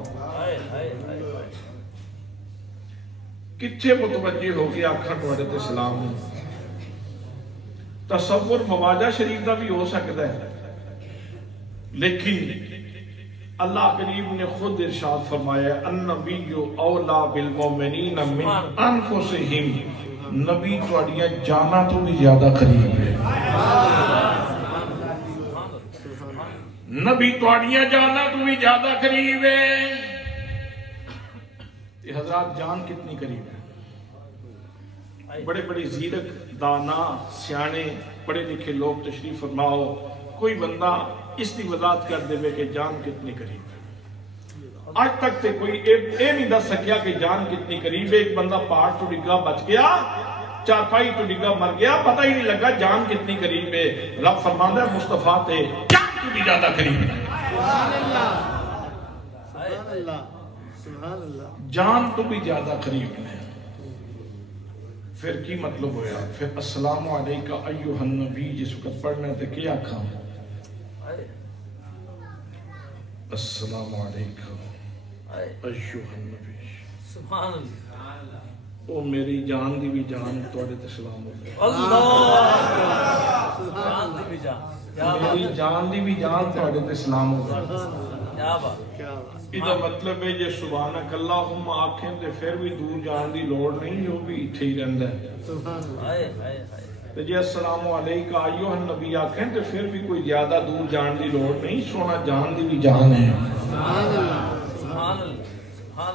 کچھے متوجہ ہو گیا آکھا تواڈے تے سلام ہو. تصور مواجہ شریف کا بھی ہو سکتا ہے، لیکن اللہ کریم نے خود ارشاد فرمایا النبی اولا بالمؤمنین من انفسہم، نبی تواڈیاں جاناں تو بھی زیادہ قریب ہے، نبی تواڈیاں جاناں تو بھی زیادہ قریب ہے۔ حضرات جان کتنی قریب ہے، بڑے بڑے زیرک دانا سیانے پڑھے لکھے لوگ تشریف فرماؤ، کوئی بندہ اس کی وضاحت کر دے کہ جان کتنی قریب ہے۔ آج تک تے کوئی اے نہیں دس سکیا کہ جان کتنی قریب ہے۔ ایک بندہ پہاڑ تو ڈگا بچ گیا، چارپائی تو ڈگا مر گیا، پتہ ہی نہیں لگا جان کتنی قریب ہے۔ رب فرماتا ہے مصطفیٰ تے جان تو بھی زیادہ قریب ہے، جان تو بھی زیادہ قریب ہے۔ پھر کی مطلب ہویا؟ پھر السلام علیکہ ایوہ النبی جس وقت پڑھنے تے کیا کھا؟ السلام علیکہ ایوہ النبی، سبحان اللہ، او میری جان دی بھی جان توڑے تے سلام ہو گئے، اللہ سبحان دی بھی جان، میری جان دی بھی جان توڑے تے سلام ہو گئے۔ کیا بات، یہ مطلب ہے جے سبحانک اللہم آکھیں تے پھر بھی دور جان دی لوڑ نہیں، وہ بھی اتھے ہی رہندا ہے۔ جے السلام علیکہ ایوہ النبی آکھیں تے پھر بھی کوئی زیادہ دور جان دی لوڑ نہیں، سونا جان دی بھی جان ہے۔ سبحان اللہ، سبحان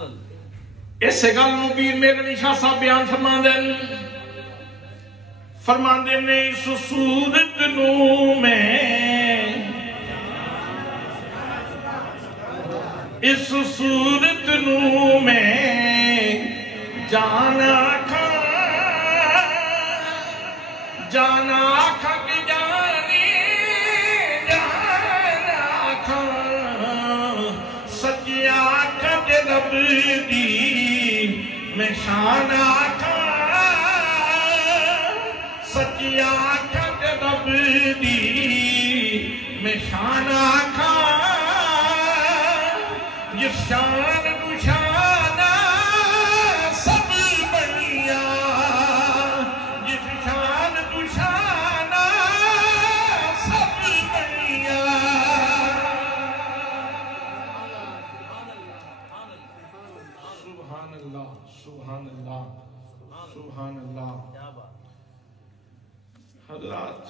اللہ۔ اس گل نو پیر میرے شاہ صاحب بیان فرماندے نے اس صورت نو میں، اس صورت نو میں جانا کھا کہ جانے جانا کھا، سچی آکھا کہ رب دی میں شان آکھا، سچی آکھا کہ رب دی میں شان آکھا، جس شان نو شانہ سب بنیا، جس شان نو شانہ سب بنیا۔ سبحان اللہ، سبحان اللہ، سبحان اللہ۔ حضرات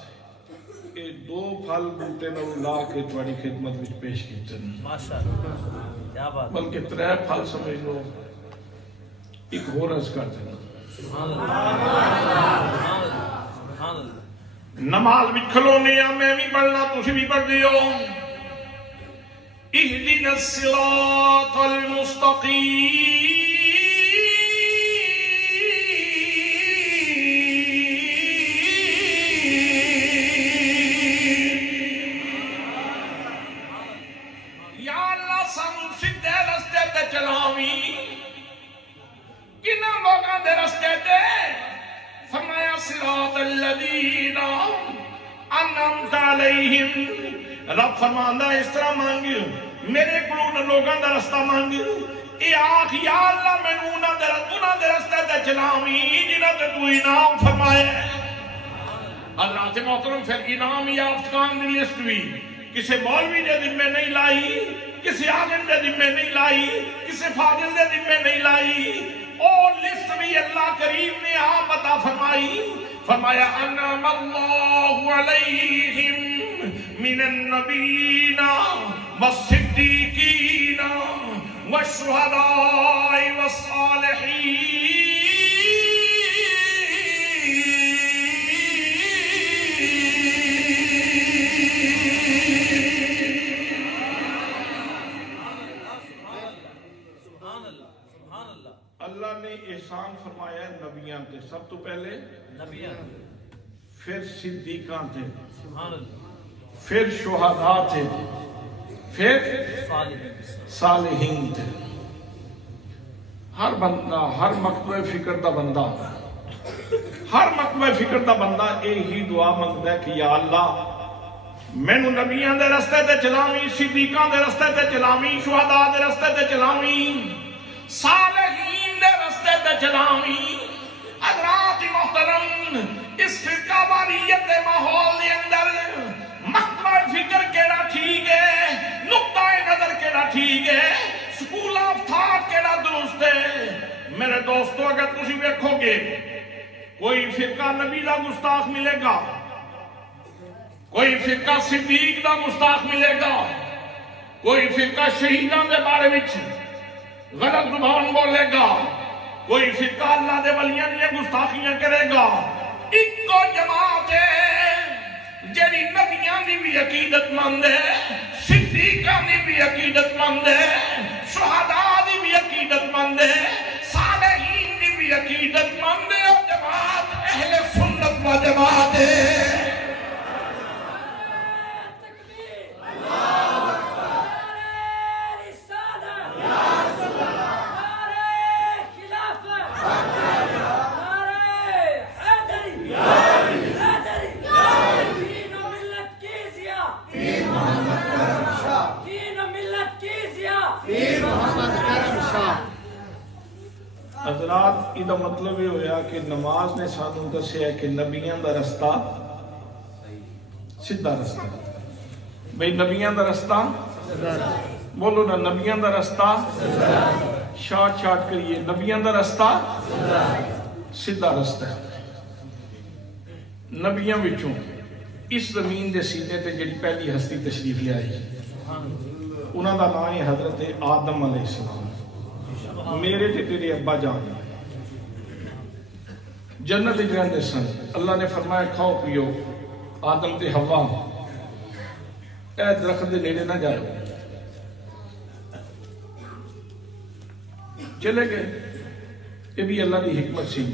یہ دو پھل بوٹے نو لا کے تواڈی خدمت وچ پیش کیتے ہیں، ماشاءاللہ، کیا بات، بلکہ ترے پھل سمجھ لو، ایک اور عرض کر دینا۔ سبحان اللہ، سبحان اللہ۔ نماز وچ کھلونے آ میں بھی پڑھنا تسی بھی پڑھ دیو۔ اہدنا الصراط المستقیم، کنہ لوگاں دے رستے تے فرمایا صراط الذین انعمت علیہم، رب فرماندا اس طرح مانگ میرے کولوں لوگاں دا رستہ مانگ، اے آکھ یا اللہ مینوں انہاں دے رستے تے چلاویں جنہاں تے تو انعام فرمایا۔ حضرات محترم پھر انعام یافتگان دی لسٹ بھی کسی مولوی دے ذمے نہیں لائی، کسی عالم دے ذمے نہیں لائی، کسی فاضل دے ذمے نہیں لائی، اور لسٹ بھی اللہ کریم نے آپ عطا فرمائی، فرمایا انعم اللہ علیہم من النبیین والصدیقین والشہداء والصالحین۔ اللہ نے احسان فرمایا نبیاں تے، سب تو پہلے نبیاں، پھر صدیقاں تے، سبحان اللہ، پھر شہداء تے، پھر صالحین، صالحین تے۔ ہر بندہ، ہر مکتبہ فکر دا بندہ، ہر مکتبہ فکر دا بندہ یہی دعا منگدا ہے کہ یا اللہ مینوں نبیاں دے رستے تے چلاویں، صدیقاں دے رستے تے چلاویں، شہداء دے رستے تے چلاویں، صالحین دے رستے تے چلاویں۔ حضرات محترم اس فرقہ واریت ماحول دے اندر مقبہ فکر کیڑا ٹھیک ہے، نقطہ نظر کیڑا ٹھیک ہے، سکول آف تھاٹ کیڑا درست ہے۔ میرے دوستو اگر تسی دیکھو گے کوئی فرقہ نبی دا گستاخ ملے گا، کوئی فرقہ صدیق دا گستاخ ملے گا، کوئی فرقہ شہیدان دے بارے وچ غلط زبان بولے گا، کوئی فرقہ اللہ دے ولیاں دی گستاخیاں کرے گا۔ ایک کو جماعت ہے جیڑی نبیان دی بھی عقیدت مند ہے، صدیقان دی بھی عقیدت مند ہے، شہداء دی بھی عقیدت مند ہے، صالحین دی بھی عقیدت مند ہے، اور جماعت اہل سنت و جماعت ہے۔ حضرات یہ مطلب یہ ہویا کہ نماز نے سانو دسیا ہے کہ نبیان دا رستہ سیدھا رستہ، بھئی نبیان دا رستہ بولو نا، نبیان دا رستہ شارٹ کریے، نبیان دا رستہ سیدھا رستہ ہے۔ نبیان وچوں اس زمین دے سینے تے جڑی پہلی ہستی تشریف لے آئی انہاں دا نام ہے حضرت آدم علیہ السلام، میرے تے تیرے ابا جان جنت رہندے سن۔ اللہ نے فرمایا کھاؤ پیو، آدم تے حوا اے درخت دے نیڑے نہ جاؤ، چلے گئے۔ یہ بھی اللہ دی حکمت سی،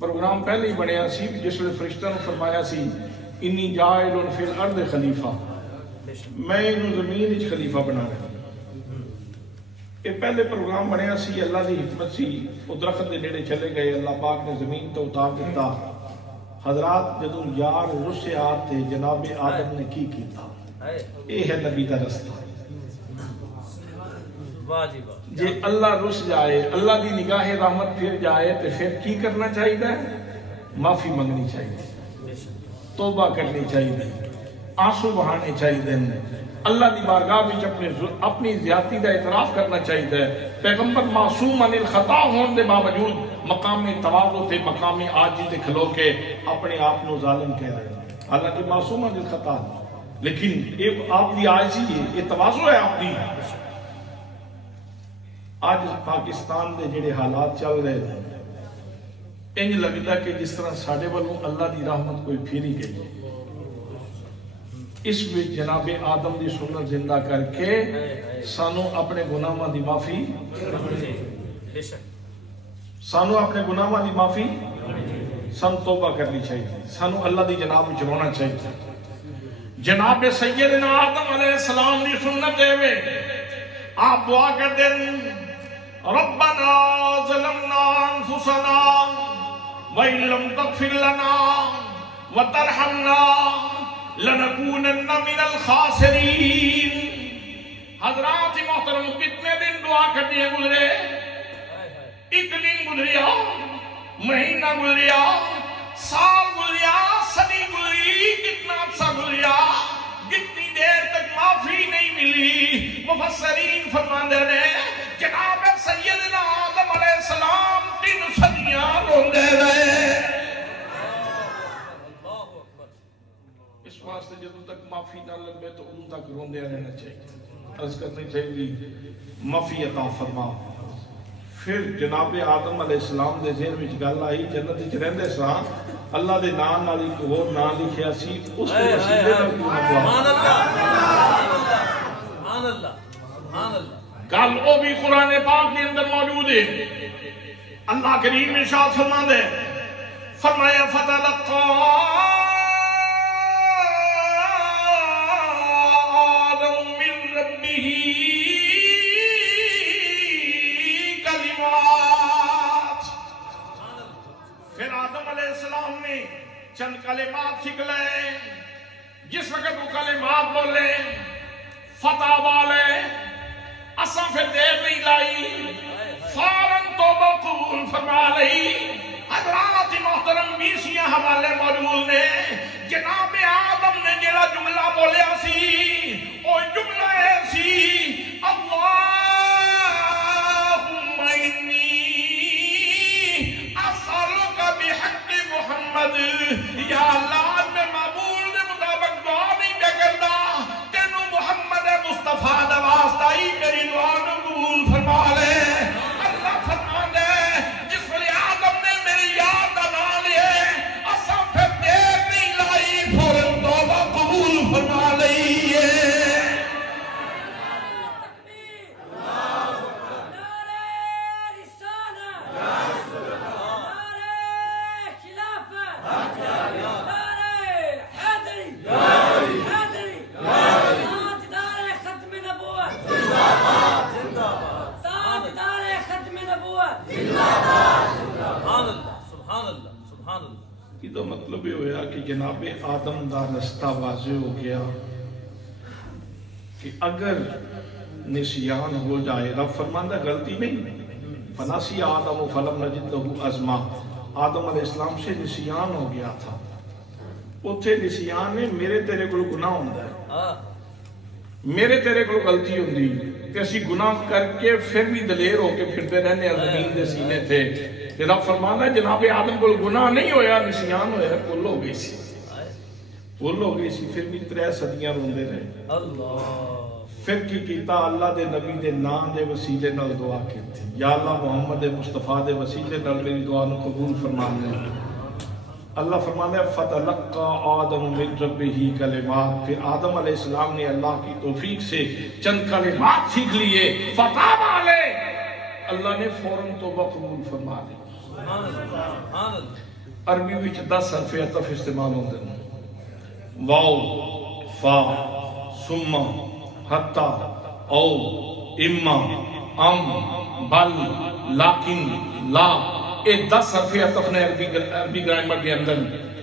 پروگرام پہلے ہی بنیا سی جس میں فرشتہ نے فرمایا سی انی جاعل فی الارض خلیفہ، میں انہوں زمین اچ خلیفہ بنا رہا ہوں۔ یہ پہلے پروگرام بنیا سی، اللہ دی حکمت سی، وہ درخت دے نیڑے چلے گئے، اللہ پاک نے زمین تو اتار دیتا۔ حضرات جدوں یار رسے آتے جناب آدم نے کی کیتا، یہ ہے نبی کا رستہ۔ جے اللہ رس جائے، اللہ دی نگاہ رحمت پھر جائے تو پھر کی کرنا چاہیے؟ معافی منگنی چاہیے، توبہ کرنی چاہیے، آنسو بہانے چاہیے، اللہ دی بارگاہ وچ اپنی زیادتی دا اعتراف کرنا چاہیے۔ پیغمبر معصوم عن الخطا ہون دے باوجود مقام تواضع تے مقام عاجزی تے کھلو کے اپنے آپ نو ظالم کہہ رہے ہیں، حالانکہ معصوم عن الخطا، لیکن یہ آپ دی عاجزی ہے، یہ تواضع ہے آپ دی۔ آج پاکستان دے جڑے حالات چل رہے ہیں انج لگتا کہ جس طرح ساڑھے والوں اللہ دی رحمت کوئی پھیری گئی، اس میں جناب آدم دی سنت زندہ کر کے سانو اپنے گناہاں دی معافی، سانو اپنے گناہاں دی معافی، سانو توبہ کرنی چاہیے، سانو اللہ دی جناب میں چرونا چاہیے۔ جناب سیدنا آدم علیہ السلام دی سنت ہے، آپ دعا کر دیں ربنا ظلمنا انفسنا وَإِن لَمْ تَغْفِرْ لَنَا وَتَرْحَمْنَا لَنَكُونَنَّ مِنَ الْخَاسِرِينَ۔ حضرات محترم کتنے دن دعا کرنے گزرے، ایک دن گزریا، مہینہ گزریا، سال گزریا، صدی گزری، کتنا عرصہ گزریا، کتنی دیر تک معافی نہیں ملی۔ مفسرین فرماندے نے جناب سیدنا آدم علیہ السلام 3 صدیاں روندے رہے۔ اس واسطے جب تک معافی نہ لگے تو ان تک روندے رہنا چاہیے، عرض کرنی چاہیے معافی عطا فرما۔ پھر جناب آدم علیہ السلام دے ذہن وچ گل آئی، جنت وچ رہندے سان اللہ دے نام نال ایک اور نام لکھیا سی، اس کو وسیلے نال سبحان اللہ، سبحان اللہ۔ گل وہ بھی قرآن پاک کے اندر موجود ہے، اللہ کریم ارشاد فرماندے، فرمایا فتلقى آدم من ربه کلمات۔ پھر آدم علیہ السلام نے چند کلمات سیکھ لے، جس وقت وہ کلمات بولے فتح والے اساں پھر دیر نہیں لائی، فوراً توبہ قبول فرما لئی۔ حضرات محترم 20 والے موجود نے. جناب آدم نے جڑا جملہ بولیا سی او جملہ ہے سی اللہم انی اسألک بحق محمد. یا اللہ میں معمول دے مطابق دعا نہیں پہ کردا, تینوں محمد مصطفیٰ دا واسطہ ہی میری دعا نو قبول فرما لے. اللہ فرما دے جس ویلے آدم نے میری یاد دا نام لے اساں پھر دیر نہیں لائی, فوراً توبہ قبول فرما لئی ہے. یہ تو مطلب یہ ہویا کہ جناب آدم دا رستہ واضح ہو گیا کہ اگر نسیان ہو جائے, رب فرماندہ غلطی نہیں, فناسی آدم و فلم نجد لہو عظما. آدم علیہ السلام سے نسیان ہو گیا تھا, اتھے نسیان میں میرے تیرے کو گناہ ہوندہ ہے, میرے تیرے کو غلطی ہوندی کہ اسی گناہ کر کے پھر بھی دلیر ہو کے پھرتے رہنے زمین دے سینے تھے. رب فرمانا ہے جناب آدم کو گناہ نہیں ہویا, نسیان ہویا, پل ہو گئی سی, پل ہو گئی سی, پھر بھی 3 صدیاں روندے رہے. پھر کی کیتا اللہ دے نبی دے نام دے وسیلے نال دعا کیتی, یا اللہ محمد مصطفیٰ دے وسیلے نال میری دعا نو قبول فرمانے. اللہ فرمانا ہے فَتَلَقَّى آدم مِن رَبِّهِ کلمات. پھر آدم علیہ السلام نے اللہ کی توفیق سے چند کلمات سیکھ لیے, فَتَابَ عَلَيْهِ, اللہ نے فوراً توبہ قبول فرما لی. عربی وچ 10 حرف عطف استعمال ہوندے ہیں, واو, فا, ثم, حتی, او, اما, ام, بل, لیکن, لا. یہ 10 حرف عطف نے عربی گرامر کے اندر,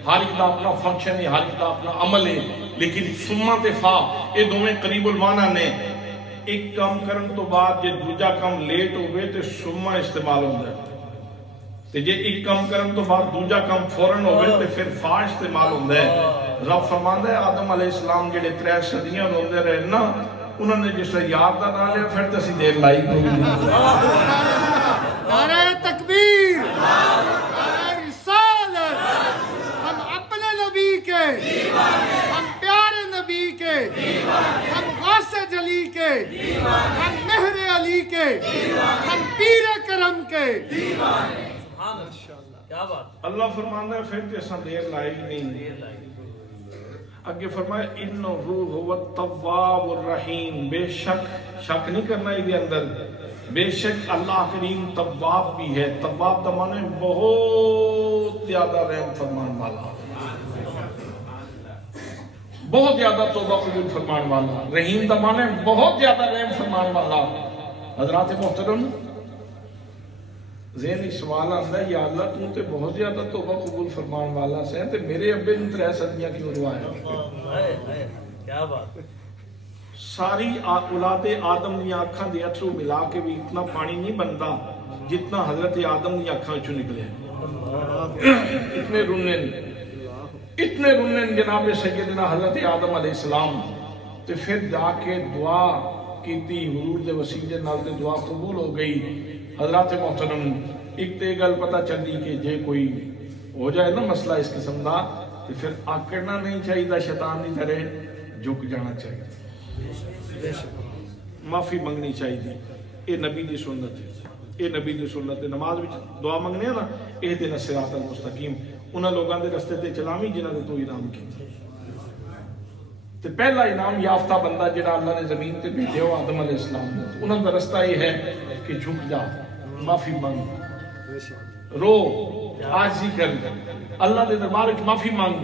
ہر ایک دا اپنا فنکشن ہے, ہر ایک دا اپنا عمل ہے, لیکن ثم تے فا یہ دونوں قریب المعنی نے. ایک کام کرن تو بعد جے دوجا کام لیٹ ہوئے تو ثم استعمال ہوندہ ہے, تے جے ایک کام کرن تو بعد دوجا کام فوراً ہوئے تو پھر فا استعمال ہوندہ ہے. رب فرماندہ ہے آدم علیہ السلام جڑے 3 صدیاں روندے رہے نا, انہوں نے جس طرح یاد دا نہ لیا پھر تسی دیر لائی کوئی نہیں. نعرہ تکبیر, نعرہ رسالت. ہم اپنے نبی کے, ہم پیارے نبی کے, ہم غوث جلی کے, ہم مہر علی کے, ہم پیر کرم کے. اللہ فرماندہ ہے پھر جیسا دیر لائی نہیں. آگے فرمایا انہو هو التواب الرحیم, بے شک, شک نہیں کرنا ہی دے اندر, بے شک اللہ کریم تواب بھی ہے. تواب دا معنی بہت زیادہ رحم فرمان والا, بہت زیادہ توبہ قبول فرمان والا. رحیم دا معنی بہت زیادہ رحم فرمان والا. حضرات محترم, ذہنی سوال آتا ہے, یا اللہ تو تے بہت زیادہ توبہ قبول فرمان والا سے ہیں, تے میرے ابے نے 3 صدیاں کیوں روایا؟ کیا بات. ساری اولاد آدم نے آنکھاں دے اتھرو ملا کے بھی اتنا پانی نہیں بنتا جتنا حضرت آدم نے آنکھاں چو نکلے. اتنے رونن جناب سیدنا حضرت آدم علیہ السلام. تے پھر جا کے دعا کیتی حضور دے وسیلے نال تے دعا قبول ہو گئی. حضرات محترم, ایک تے گل پتہ چلی کہ جے کوئی ہو جائے نا مسئلہ اس قسم دا, تو پھر آکڑنا نہیں چاہیے, شیطان کی طرح جھک جانا چاہیے, معافی منگنی چاہیے. اے نبی دی سنت ہے, اے نبی دی سنت ہے. نماز وچ دعا منگنے نا, اہدنا الصراط المستقیم, انہاں لوگاں دے رستے تے چلاویں جنہاں نے تو انعام کیتا. تے پہلا انعام یافتہ بندہ جڑا اللہ نے زمین تے بھیجے ہو آدم علیہ السلام نے, انہاں دا رستہ یہ ہے کہ جھک جا, معافی مانگ, رو, عاجزی کر, اللہ دے دربار وچ معافی مانگ.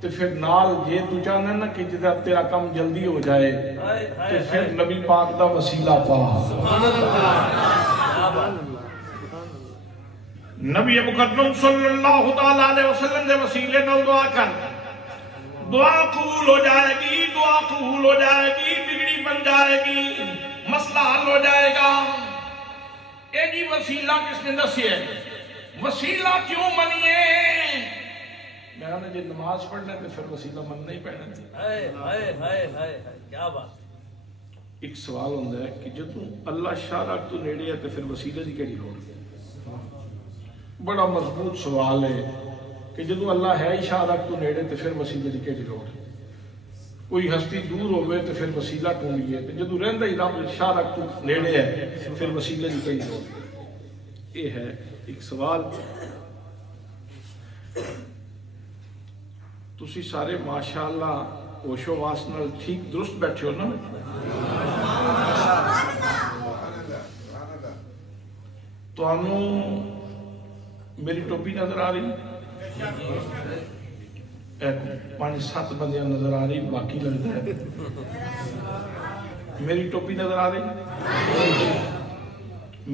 تو پھر نال یہ تو چاہنا نا کہ جدہ تیرا کم جلدی ہو جائے تو پھر نبی پاک دا وسیلہ پا. نبی مقدم صلی اللہ علیہ وسلم دے وسیلے نال دعا کر, دعا قبول ہو جائے گی, دعا قبول ہو جائے گی, بگڑی بن جائے گی, مسئلہ حل ہو جائے گا. اے جی وسیلہ کس نے دسی ہے, وسیلہ کیوں منیے؟ میں نے جی نماز پڑھنا تو پھر وسیلہ مننا ہی پینا. کیا بات. ایک سوال ہوتا ہے کہ جب اللہ شاہ رگ تو نیڑے ہے تو پھر وسیلے کی کہڑی لوڑ. بڑا مضبوط سوال ہے کہ جب اللہ ہے ہی شاہ رگ تو نیڑے تو پھر وسیلے کی کہڑی لوڑ. کوئی ہستی دور ہوئے تو پھر وسیلہ ڈھونڈیے, جب رہتا ہی رب شاہ رگ تو نیڑے ہے پھر وسیلے کی کہڑی لوڑ. یہ ہے ایک سوال. تسی سارے ماشاءاللہ ہوش و واس نال ٹھیک درست بیٹھے ہو نا. تو میری ٹوپی نظر آ رہی, 5-7 بندیاں نظر آ رہی, باقی لگتا ہے میری ٹوپی نظر آ رہی,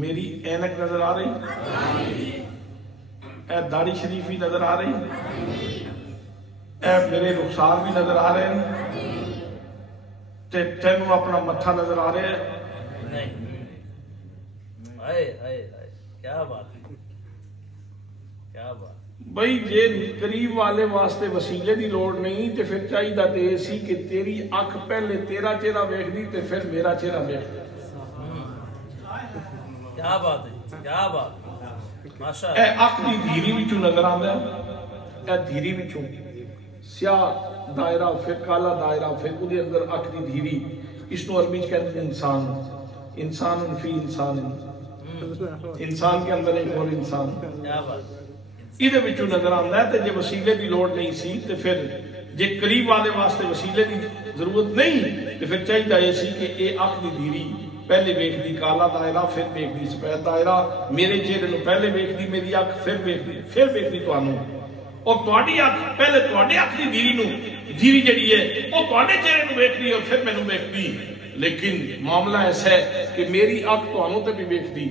میری اینک نظر آ رہی, اے داڑھی شریفی نظر آ رہی, اے میرے رخسار بھی نظر آ رہے ہیں, تینوں اپنا متھا نظر آ رہے ہیں. کیا بات کیا بات. بھئی جے قریب والے واسطے وسیلے دی لوڑ نہیں تو پھر چاہیے دا تے سی کہ تیری اکھ پہلے تیرا چہرہ ویکھ دی تے پھر میرا چہرہ ویکھ دی. کیا بات ہے, کیا بات. اے اکھ دی دھیری وچوں نظر آندا ہے, اے دھیری وچوں سیاہ دائرہ پھر کالا دائرہ پھر اودے اندر اکھ دی دھیری, اس نو عربی وچ کہندے انسان. انسان فی انسان, انسان کے اندر ایک اور انسان. کیا بات. یہ وچوں نظر آتا ہے. تو جے وسیلے کی لوڑ نہیں سی تو پھر جے قریب والے واسطے وسیلے کی ضرورت نہیں تو پھر چاہیے یہ سی کہ اے اکھ دی دھیری پہلے ویکھ دی کالا دائرہ پھر ویکھ دی سفید دائرہ, میرے چہرے نو پہلے ویکھ دی میری اکھ پھر ویکھ دی تانوں, اور تہاڈی اکھ پہلے تہاڈے اکھ دی دھیری جڑی ہے وہ تہاڈے چہرے نو ویکھ دی اور پھر مینوں ویکھ دی. لیکن معاملہ ایسا ہے کہ میری اکھ تانوں تے بھی ویکھ دی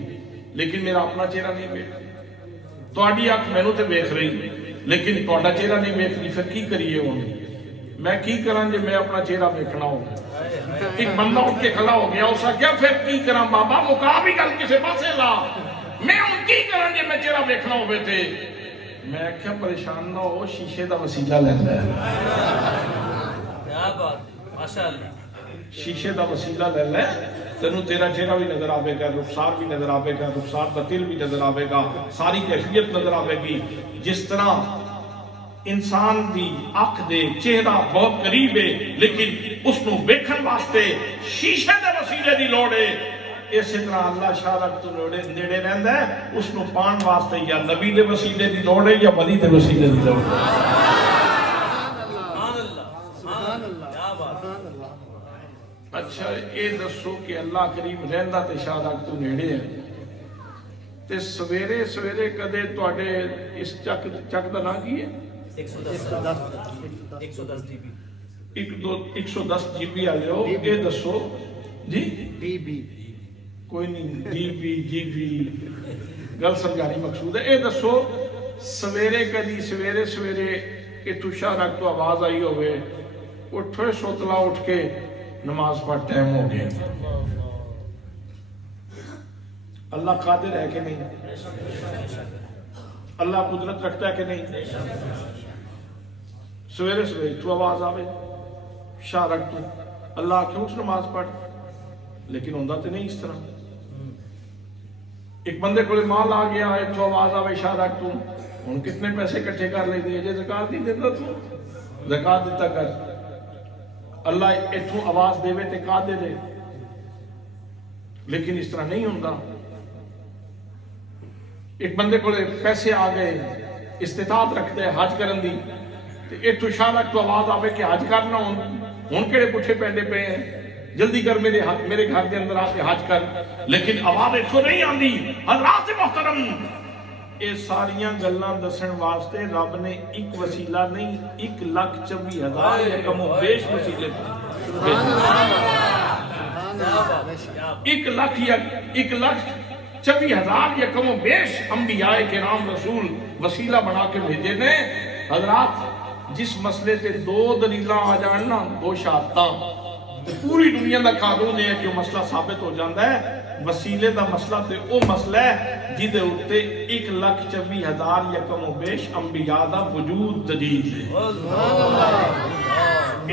لیکن میرا اپنا چہرہ نہیں ویکھ. تہاڈی اکھ مینوں تے ویکھ رہی لیکن تہاڈا چہرہ نہیں ویکھ رہی. پھر کی کریے ہن, میں کی کراں جے میں اپنا چہرہ ویکھنا ہو. ایک بندہ اٹھ کے کھڑا ہو گیا, اس نے کیا پھر کی کراں بابا مکا بھی گل کسے پاسے لا, میں ہن کی کراں جے میں چہرہ ویکھنا ہوے تے. میں کیا پریشان نہ ہو, شیشے دا وسیلہ لیندا ہے. کیا بات ماشاءاللہ. شیشے دا وسیلہ لے لے, تینوں تیرا چہرہ بھی نظر آئے گا, رخسار بھی نظر آئے گا, رخسار دا دل بھی نظر آئے گا, ساری کیفیت نظر آئے گی. جس طرح انسان دی اکھ دے چہرہ بہت قریب ہے لیکن اس نو ویکھن واسطے شیشے دے وسیلے دی لوڑ ہے, اسی طرح اللہ شاہ رگ تو نیڑے رہندا ہے, اس نو پان واسطے یا نبی دے وسیلے دی لوڑ ہے یا ولی دے وسیلے دی لوڑ ہے. اچھا یہ دسو کہ اللہ قریب رہندا تے شاہ رگ تو نیڑے ہے تے سویرے سویرے کدے تواڈے اس چک دا نام کی ہے 110 جی بی والے ہو. یہ دسو جی ڈی بی کوئی نہیں, ڈی بی جی بی گل سمجھانی مقصود ہے. یہ دسو سویرے کدی سویرے سویرے اتو شاہ رگ تو آواز آئی ہوئے اٹھو سوتلا اٹھ کے نماز پڑھ ٹائم ہو گئے. اللہ قادر ہے کہ نہیں, اللہ قدرت رکھتا ہے کہ نہیں. سویرے سویرے تو آواز آوے شاہ رگ تو اللہ کیوں اٹھ نماز پڑھ, لیکن ہوندہ تو نہیں اس طرح. ایک بندے کو مال آ گیا ہے تو آواز آوے شاہ رگ تو ان کتنے پیسے کٹھے کر لے دیئے, جے زکاة نہیں دیتا تو زکاة دیتا کر. اللہ اتھوں آواز دے وے تے کا دے دے, لیکن اس طرح نہیں ہوندہ. ایک بندے کو پیسے آ گئے استطاعت رکھتے ہیں حج کرن دی, اتھوں شاہ رگ تو آواز آوے کہ حج کرنا ہون کیڑے پٹھے پینڈے پہ ہیں, جلدی کر میرے گھر دے اندر آ کے حج کر, لیکن آواز اتھوں نہیں آندی. حضرات محترم یہ ساریاں گلاں دسن واسطے رب نے ایک وسیلہ نہیں 1,24,000 یا کم و بیش وسیلے 1,24,000 یا کم و بیش انبیاء کرام رسول وسیلہ بنا کے بھیجے نے. حضرات جس مسئلے تے 2 دلیلاں آ جان نا, 2 شہادتاں, پوری دنیا دا قانون ہے کہ وہ مسئلہ ثابت ہو جاندہ ہے. وسیلے دا مسئلہ تے او مسئلہ ہے جیدے ہوتے 1,24,000 یکم و بیش انبیاء دا وجود جدید ہے.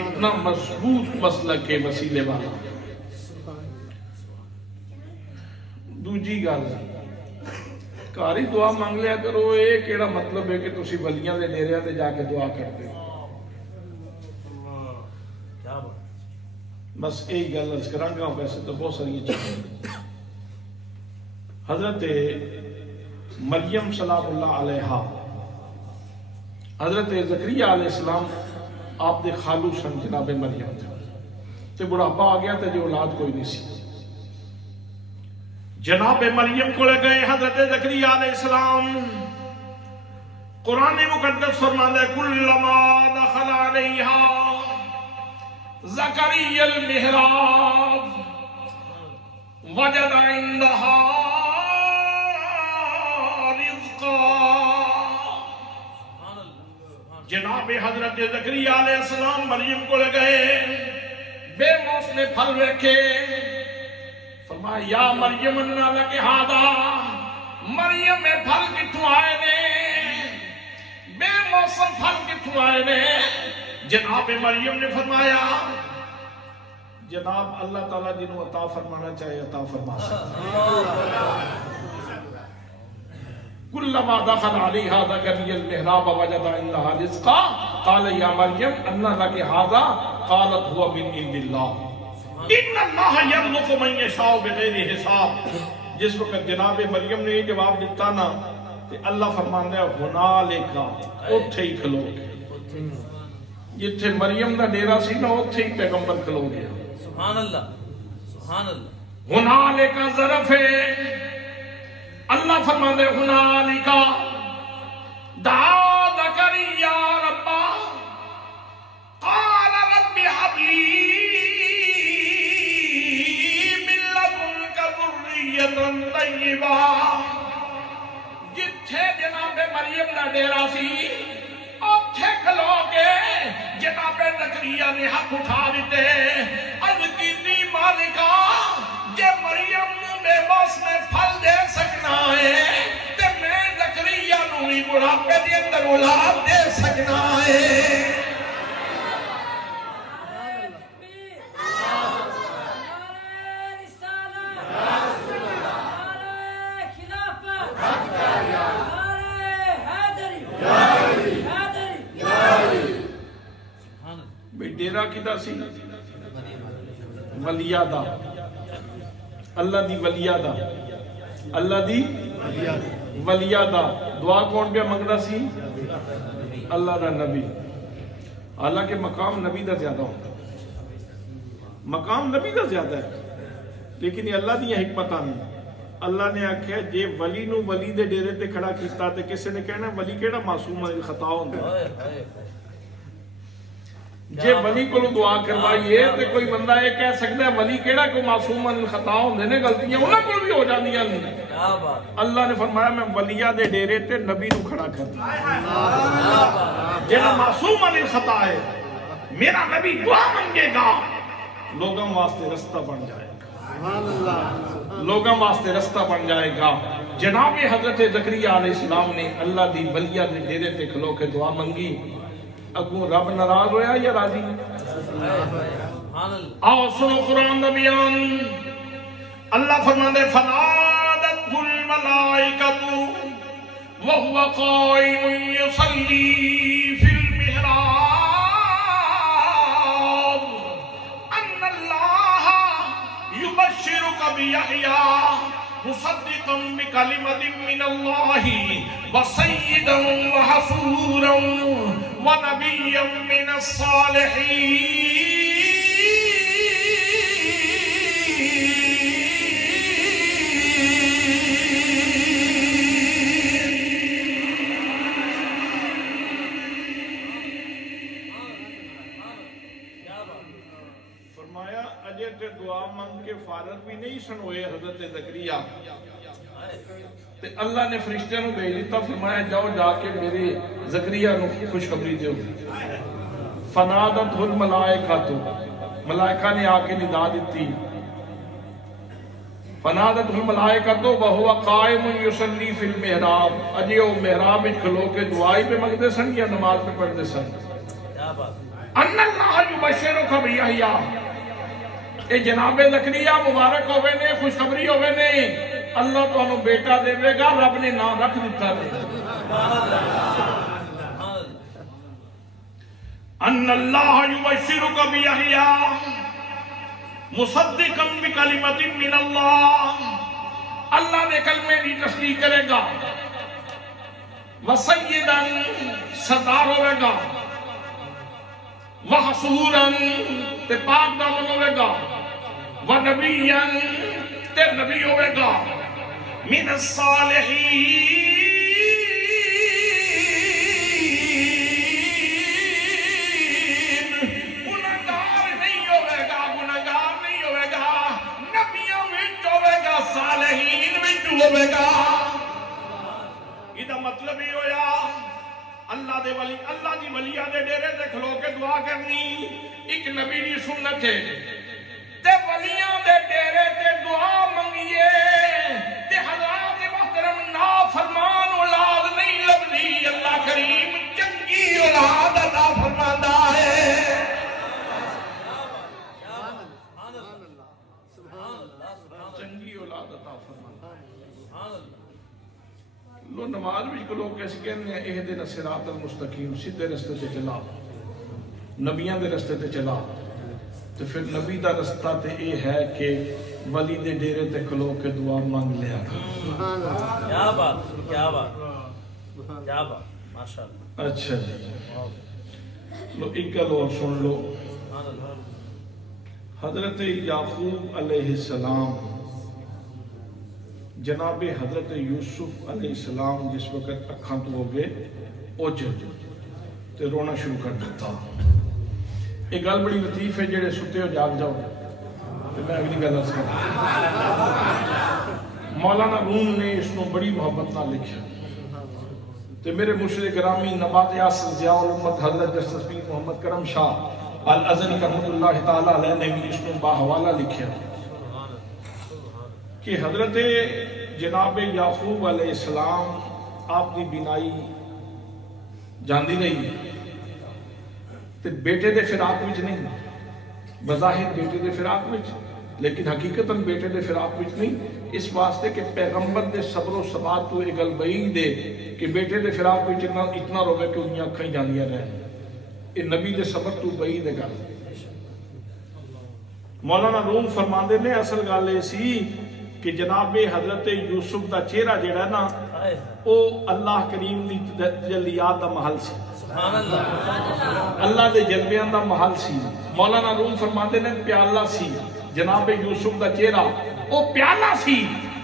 اتنا مضبوط مسئلہ کے وسیلے والا. دوجی گل کاری دعا مانگ لیا کرو. اے کیڑا مطلب ہے کہ تسی ولیاں دے ڈیریاں تے جا کے دعا کرتے ہو؟ بس ایک گل عرض کرانگا. ویسے تو بہت ساری چیزیں. حضرت مریم سلام اللہ علیہا، حضرت زکریا علیہ السلام آپ دے خالو سن جناب مریم تھے. تے بڑھاپا آ گیا تے جو اولاد کوئی نہیں سی. جناب مریم کو لے گئے حضرت زکریا علیہ السلام. قرآن مقدس فرماتا ہے کلما دخل علیہا زکریا المحراب وجد عندها جناب حضرت زکریا علیہ السلام مریم کو لے گئے. بے موسم پھل رکھے. فرمایا یا مریم انا لک ھذا، مریم میں پھل کتھوں آئے نے؟ بے موسم پھل کتھوں آئے نے؟ جناب مریم نے فرمایا جناب اللہ تعالیٰ جنہوں عطا فرمانا چاہے عطا فرما سکتا. کلما دخل علیہا زکریا المحراب وجد عندها رزقا قال یا مریم انا لک ھذا قالت هو من عند اللہ ان اللہ یرزق من یشاء بغیر حساب. جس وقت جناب مریم نے یہ جواب دیتا نا کہ اللہ فرماتا ہے ہنالک، اوتھے ہی کھلو گے. جتھے مریم دا ڈیرا سی نا اوتھے ہی پیغمبر کھلو گیا. سبحان اللہ سبحان اللہ. ہنالک ظرف ہے. اللہ فرماتا ہے ہنالک دعا زکریا ربا قال رب هب لی من لدنک ذریۃ طیبہ. جتھے جناب مریم دا ڈیرا سی اوتھے کھلو کے جناب زکریا نے ہاتھ اٹھا دیتے. اج کیتی مالکا جے مریم نو بے موسم پھل دے سکنا ہے تے میں زکریا نو ہی بڑھاپے دے اندر اولاد دے سکنا ہے. ڈیرا کدھر سی؟ ولیادہ. اللہ دی ولیادہ، اللہ دی ولیادہ. دعا کون پہ منگدا سی؟ اللہ دا نبی. حالانکہ مقام نبی دا زیادہ ہوتا، مقام نبی دا زیادہ ہے، لیکن یہ اللہ دی حکمت نہیں. اللہ نے آکھیا جے ولی نو ولی دے ڈیرے تے کھڑا کیتا تے کسے نے کہنا ولی کیڑا معصوم ہے خطا ہوندا. جے ولی کو دعا کروائیے تے کوئی بندہ یہ کہہ سکتا ہے ولی کیڑا کو معصوم خطا ہوندے نے، غلطیاں انہاں کو بھی ہو جاندیاں نے. اللہ نے فرمایا میں ولیاں دے ڈیرے تے نبی نو کھڑا کر دیا. جیڑا معصوم خطا ہے میرا نبی دعا منگے گا لوگوں واسطے رستہ بن جائے گا، لوگوں واسطے رستہ بن جائے گا. جناب حضرت زکریا علیہ السلام نے اللہ دی ولیاں دے ڈیرے تے کھلو کے دعا منگی. اگوں رب ناراض ہویا یا راضی؟ آؤ سنو قرآن دا بیان. اللہ فرماندے فنادت الملائکۃ وهو قائم يصلي في المحراب ان اللہ يبشرك بيحيى مصدقا بكلمة من الله وسيدا وحصورا ونبيا من الصالحين. فرمایا اجے تے دعا منگ کے فارغ بھی نہیں سن ہوئے حضرت زکریا تے اللہ نے فرشتے نو بھیج دیتا. فرمایا جاؤ جا کے میرے زکریا نو خوشخبری دیو. فنادت الملائکۃ، ملائکہ نے آ کے ندا دیتی. فنادته الملائکۃ وہو قائم یصلی فی المحراب، اجے وہ محراب وچ کھلو کے دعائی پہ منگتے سن یا نماز پہ پڑھتے سن؟ کیا بات، ان اللہ یبشرک بیحییٰ، اے جناب زکریا مبارک ہوئے نے، خوشخبری ہوئے نے، اللہ تو انہوں بیٹا دے گا، رب نے نام رکھ دیتا ہے۔ ان اللہ یبشرک بیحییٰ مصدقا بکلمۃ من اللہ، اللہ نے کلمے کی تصدیق کرے گا، وسیدا سردار ہوئے گا، وحصورا تے پاک دامن ہوئے گا، ونبیا تے نبی ہوئے گا، من الصالحین صالحین وچ ہوے گا۔ یہ مطلب ہی ہویا اللہ دے ولی، اللہ دی ولیاں دے ڈیرے تے کھلو کے دعا کرنی ایک نبی دی سنت ہے، تے ولیاں دے ڈیرے تے دعا منگیے تے حضرات محترم نافرمان اولاد نہیں لبدی، اللہ کریم چنگی اولاد عطا فرماندا ہے۔ لو نماز بھی کو لوگ کیسے کہنے ہیں اہدنا الصراط المستقیم، سیدھے رستے تے چلا، نبیان دے رستے تے چلا، تو پھر نبی دا رستہ تے اے ہے کہ ولی دے ڈیرے تے کھلو کے دعا مانگ لیا کر۔ کیا بات، کیا بات، کیا بات، ماشاءاللہ۔ اچھا جی، لو ایک گل اور سن لو، حضرت یعقوب علیہ السلام جناب حضرت یوسف علیہ السلام جس وقت اکھاں تو ہو گئے اوجھے تے رونا شروع کر دیتا۔ ایک گل بڑی لطیف ہے، جڑے ستے ہو جاگ جاؤ، تے میں اگلی گل عرض کروں۔ مولانا روم نے اس کو بڑی محبت نہ لکھا، تے میرے مرشد گرامی نبات اصل ضیاء الامت حضرت جسٹس پیر محمد کرم شاہ الازہری رحمۃ اللہ تعالیٰ علیہ نے بھی اس کو باحوالہ لکھا کہ حضرت جناب یعقوب علیہ السلام آپ دی بینائی جاندی رہی تے بیٹے دے فراق وچ نہیں، بظاہر بیٹے دے فراق وچ، لیکن حقیقتاً بیٹے دے فراق وچ نہیں، اس واسطے کہ پیغمبر دے صبر و ثبات تو ایک گل بعید دے کہ بیٹے دے فراق وچ اتنا روے کہ انہی اکھیں جاندیاں رہے، یہ نبی دے صبر تو بعید ہے گل۔ مولانا روم فرماندے نے اصل گل سی کہ جناب حضرت یوسف دا چہرہ جڑا نا او اللہ کریم دی تجلیات دا محل سی، اللہ دے جلویاں دا محل سی۔ مولانا روم فرماتے نے پیالہ سی، جناب یوسف دا چہرہ او پیالہ سی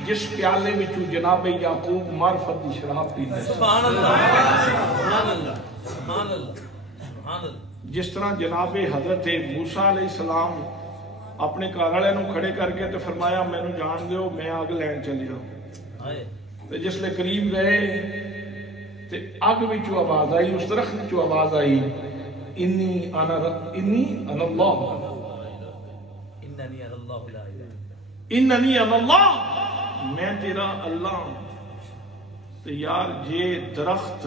جس پیالے وچوں جناب یعقوب معرفت دی شراب پیندے۔ سبحان اللہ، سبحان اللہ، سبحان اللہ، سبحان اللہ۔ جس طرح جناب حضرت موسیٰ علیہ السلام اپنے کارالے نو کھڑے کر کے تو فرمایا میں نو جان دیو میں آگ لین چلی ہوں، تو جس لئے قریب گئے تو آگ وچو آواز آئی، اس درخت وچو آواز آئی، انی انا اللہ، اننی انا اللہ، میں تیرا اللہ ہوں۔ تو یار یہ درخت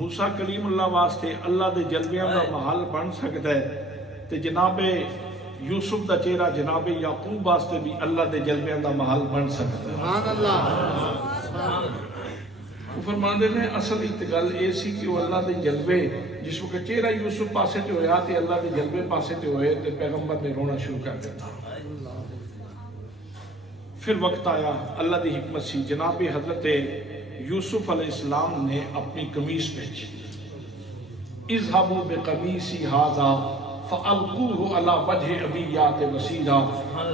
موسیٰ کلیم اللہ واسطے اللہ دے جلویاں دا محل بن سکتا ہے، تو جناب یوسف دا چہرہ جناب یعقوب واسطے بھی اللہ دے جلویاں دا محل بن سکتا ہے۔ سبحان اللہ۔ وہ فرماندے نے اصل اتگل ایسی کہ وہ اللہ دے جلوے جس وقت چہرہ یوسف پاسے تے ہویا تے اللہ دے جلوے پاسے تے ہوئے تے پیغمبر نے رونا شروع کر دیتا۔ پھر وقت آیا، اللہ دی حکمت سی، جناب حضرت یوسف علیہ السلام نے اپنی قمیص بھیجی، اذهبوا بقمیصی ھذا فَأَلْقُوهُ عَلَى وَجْهِ أَبِيَّاتِ وَسِيرًا،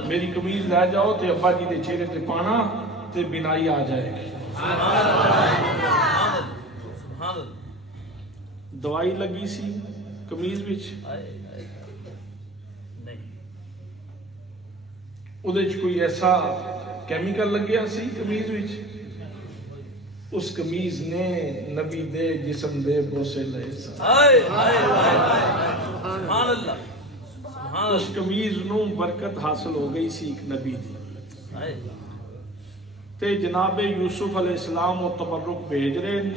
میری قمیض لے جاؤ تے ابا جی دے چہرے تے پانا تے بینائی آ جائے گی۔ دوائی لگی سی قمیض وچ، اودے وچ کوئی ایسا کیمیکل لگیا سی قمیض وچ، اس قمیض نے نبی دے جسم دے بوسے لے اس قمیض نو برکت حاصل ہو گئی سی ایک نبی دی، تے جناب یوسف علیہ السلام وہ تبرک بھیج رہے ہیں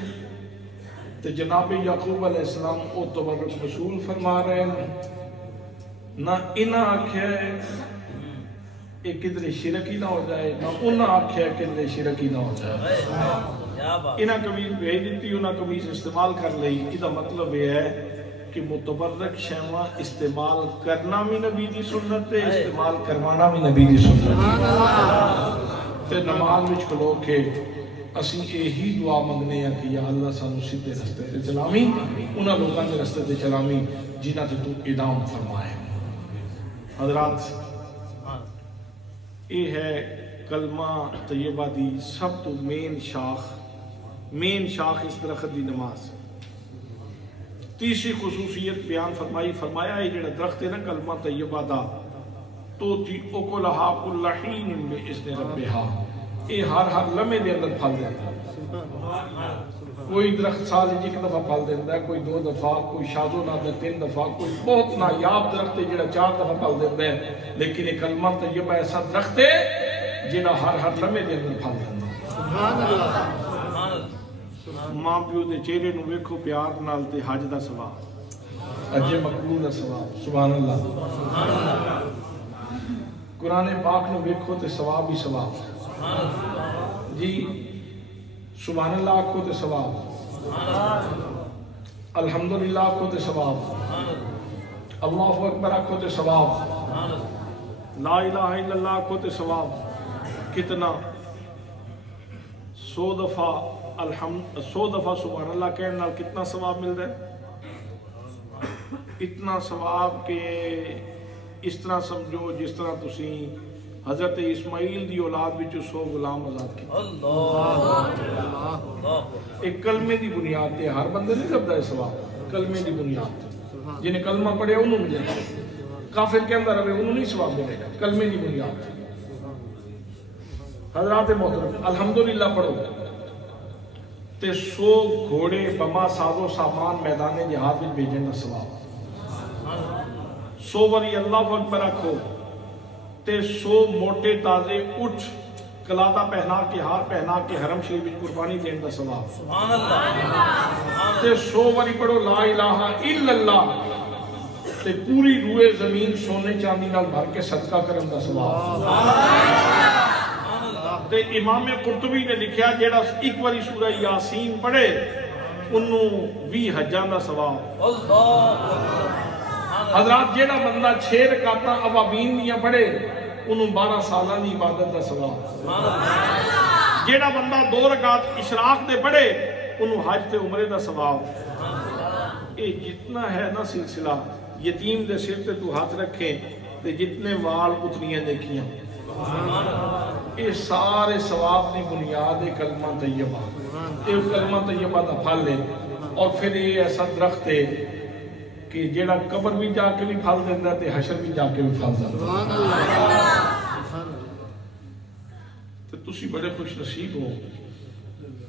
تے جناب یعقوب علیہ السلام وہ تبرک وصول فرما رہے ہیں. نہ انہاں آکھیا ہے یہ کدھر شرکی نہ ہو جائے، نہ انہاں آکھیا ہے کدھر شرکی نہ ہو جائے. انہاں قمیض بھیج دیتی، انہاں قمیض استعمال کر لئی. اس کا مطلب یہ ہے کہ متبرک شیواں استعمال کرنا بھی نبی دی سنت ہے، استعمال کروانا بھی نبی دی سنت ہے. تے نماز وچ کھلو کے اسی یہی دعا منگنے ہیں کہ یا اللہ سانو سیدھے رستے تے چلاویں، انہاں لوگاں دے رستے تے چلاویں جنہاں تے تو انعام فرمائے. حضرات یہ ہے کلمہ طیبہ دی سب تو مین شاخ اس درخت دی نماز. تیسری خصوصیت بیان فرمایا ہے جڑا درخت ہے نا کلمہ طیبہ دا تو تی اکلہا کل حین باذن ربہا، یہ ہر لمحے دے اندر پھل دیتا ہے. کوئی درخت سال ایک دفعہ پھل دیتا ہے، کوئی 2 دفعہ، کوئی شاذ و نادر 3 دفعہ، کوئی بہت نایاب درخت ہے جڑا 4 دفعہ پھل دیتا ہے. لیکن یہ کلمہ طیبہ ایسا درخت ہے جڑا ہر لمحے دے اندر پھل دیتا ہے. سبحان اللہ. ماں پیو دے چہرے نو ویکھو پیار نال تے حج دا ثواب، حج مقبول دا ثواب. سبحان اللہ. قرآن پاک نو ویکھو تے ثواب ہی ثواب جی. سبحان اللہ آکھو تے ثواب، الحمدللہ آکھو تے ثواب، اللہ اکبر آکھو تے ثواب، لا الہ الا اللہ آکھو تے ثواب. کتنا 100 دفعہ سبحان اللہ کہنے نال کتنا ثواب مل رہا ہے؟ اتنا ثواب کہ اس طرح سمجھو جس طرح تسی حضرت اسماعیل دی اولاد وچوں 100 غلام آزاد کی. ایک کلمے دی بنیاد تے ہر بندے نہیں لبدا ہے ثواب، کلمے دی بنیاد تے جنہیں کلمہ پڑھے انہوں ملے گا، کافر کے اندر رہے انہوں نہیں ثواب ملے گا. کلمے دی بنیاد تے حضرات محترم الحمدللہ پڑھو تے 100 گھوڑے بما ساز و سامان میدان جہاد میں بھیجنے کا ثواب. 100 باری اللہ اکبر رکھو تے 100 موٹے تازے اٹھ کلادہ پہنا کے ہار پہنا کے حرم شریف میں قربانی دینے کا ثواب. سبحان اللہ. تے 100 باری پڑھو لا الہ الا اللہ تے پوری روئے زمین سونے چاندی نال بھر کے صدقہ کرن دا ثواب. تے امام قرطبی نے لکھیا جیڑا ایک باری سورہ یاسین پڑھے انہوں 20 حجاں دا ثواب. حضرات جیڑا بندہ 6 رکعتاں اوابین دیاں پڑھے انہوں 12 سالاں دی عبادت دا ثواب. جیڑا بندہ 2 رکعت اشراق دے پڑھے انہوں حج تے عمرے دا ثواب. اے جتنا ہے نا سلسلہ یتیم دے سر تے تو ہاتھ رکھیں تے جتنے وال اتنیاں دیکھیاں، یہ سارے ثواب دی بنیاد ہے کلمہ طیبہ. یہ کلمہ طیبہ دا پھل ہے اور پھر یہ ایسا درخت ہے کہ جیڑا قبر بھی جا کے بھی پھل دیتا ہے تے حشر بھی جا کے بھی پھل دیتا ہے. تو تسی بڑے خوش نصیب ہو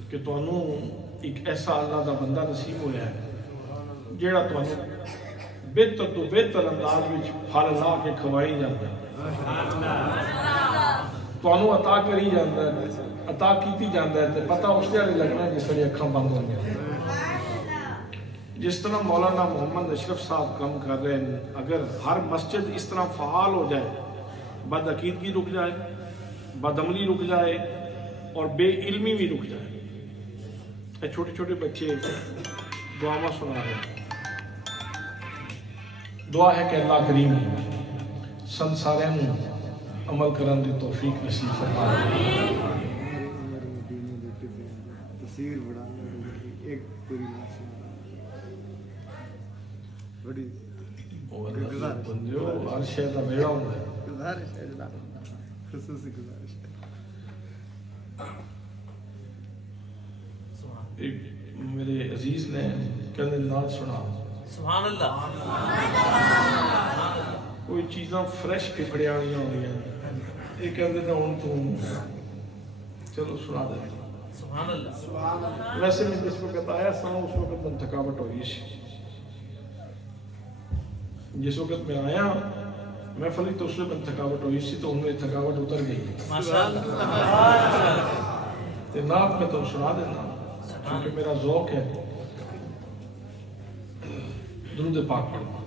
کہ تانوں ایک ایسا اللہ دا بندہ نصیب ہویا ہے جیڑا تانوں بہتر تو بہتر انداز وچ پھل لا کے کھوائی جاتا ہے، تانوں عطا کری جاتا ہے، عطا کیتی جاتا ہے تے پتہ اس جڑے لگنا ہے جس طرح اکھاں بند ہو گیا. جس طرح مولانا محمد اشرف صاحب کام کر رہے ہیں، اگر ہر مسجد اس طرح فعال ہو جائے، بد عقیدگی رک جائے، بد عملی رک جائے اور بے علمی بھی رک جائے. یہ چھوٹے چھوٹے بچے دعاواں سنا رہے ہیں. دعا ہے کہ اللہ کریم سنساریاں میں عمل کرن دی توفیق نصیب فرمائے. ہر شے دا میڑا ہوندا ہے. خصوصی گزارش میرے عزیز نے کہنے نعت سنا. سبحان اللہ. کوئی چیزاں فریش پکڑے آنی ہوئی ہیں، یہ کہتے ہیں ان تو چلو سنا دیں. سبحان اللہ. ویسے میں جس وقت آیا سا اس وقت میں تھکاوٹ ہوئی سی. جس وقت میں آیا میں فلی تو اس میں تھکاوٹ ہوئی سی تو ان میں تھکاوٹ اتر گئی ماشاءاللہ تے نعت میں تو سنا دینا کیونکہ میرا ذوق ہے درود پاک پڑھنا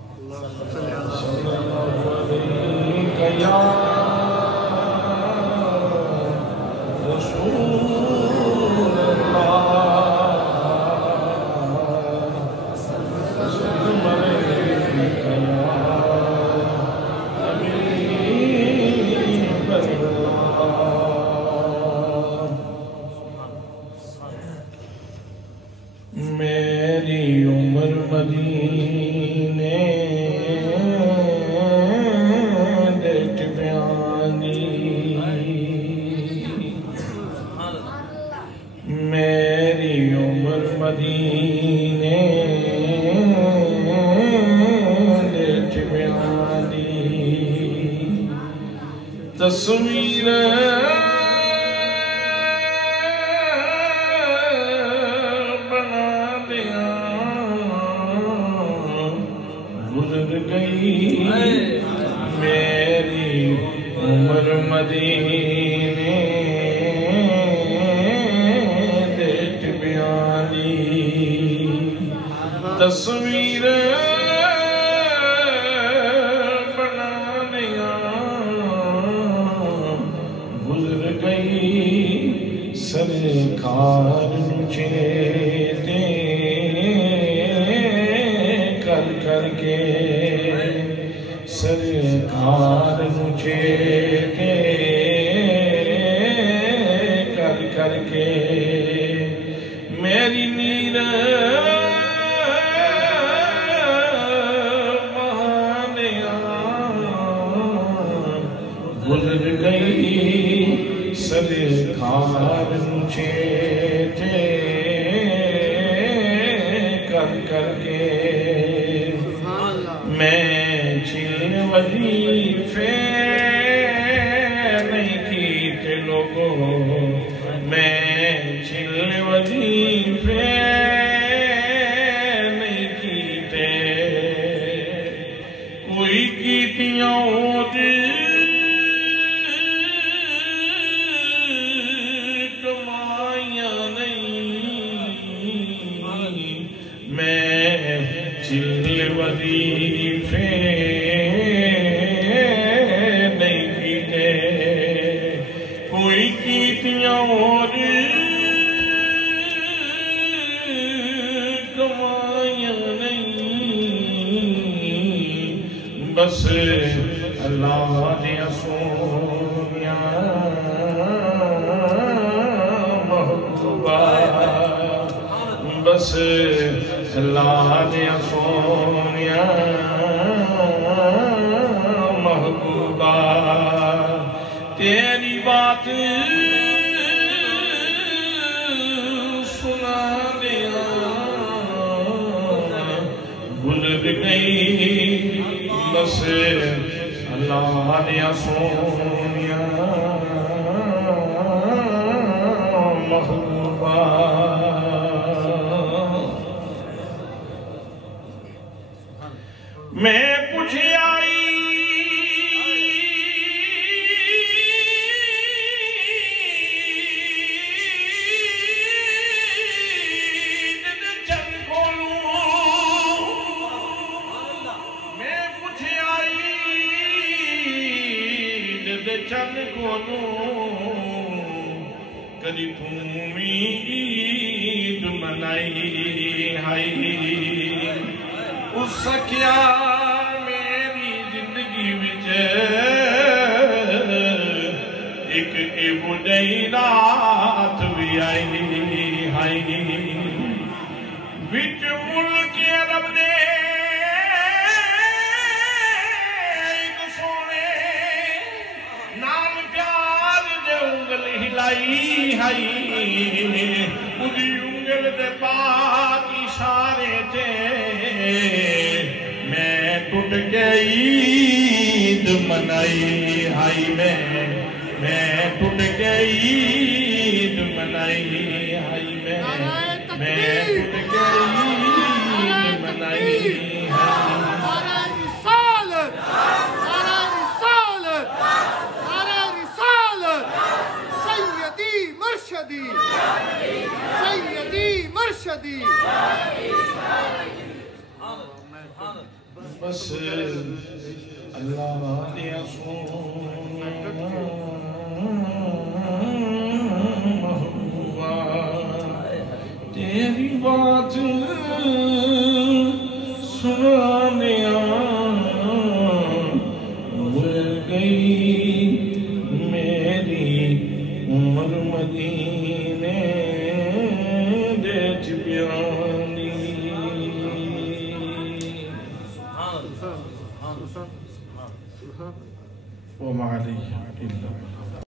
صلی اللہ علیہ یا رسول اللہ میری عمر مدینے دیکھ بیانی میری عمر مدینے دیکھ بیانی تصویر میری عمر مدینے دیکھ بیانی تصویر بنانیاں گزر گئی سرکار چیتے کر کر کے سرکار مجھے کر کر کے میری نیر بہانیاں گزر گئی سرکار مجھے کر کر کے میں وظیفے نہیں کیتے لوگوں میں چل وظیفے نہیں کیتے کوئی کیتیاں کمائیاں نہیں میں چل وظیفے بس اللہ دیا سونیاں محبوبہ بس اللہ دیا سونیاں محبوبہ تیری بات سنا دیا گزر گئی بس اللہ دیا سونیاں محبوبہ میں پوچھ آئی چن کونوں کدی تُمی عید منائی ہائی اس سکیا میری زندگی وچ ایک بڑی رات بھی آئی ہائی وچ ملک عرب دے ہلائی ہائی اُدھی انگل دے پاک اشارے تھے میں ٹوٹ کے عید منائی ہائی میں ٹوٹ کے عید منائی ہائی میں ٹوٹ کے عید منائی ہائی مرشدی سیدی مرشدی بس اللہ نے تیری بات سنانے بھول گئی میری عمر مدینے دیت پیانی وما علیہ الا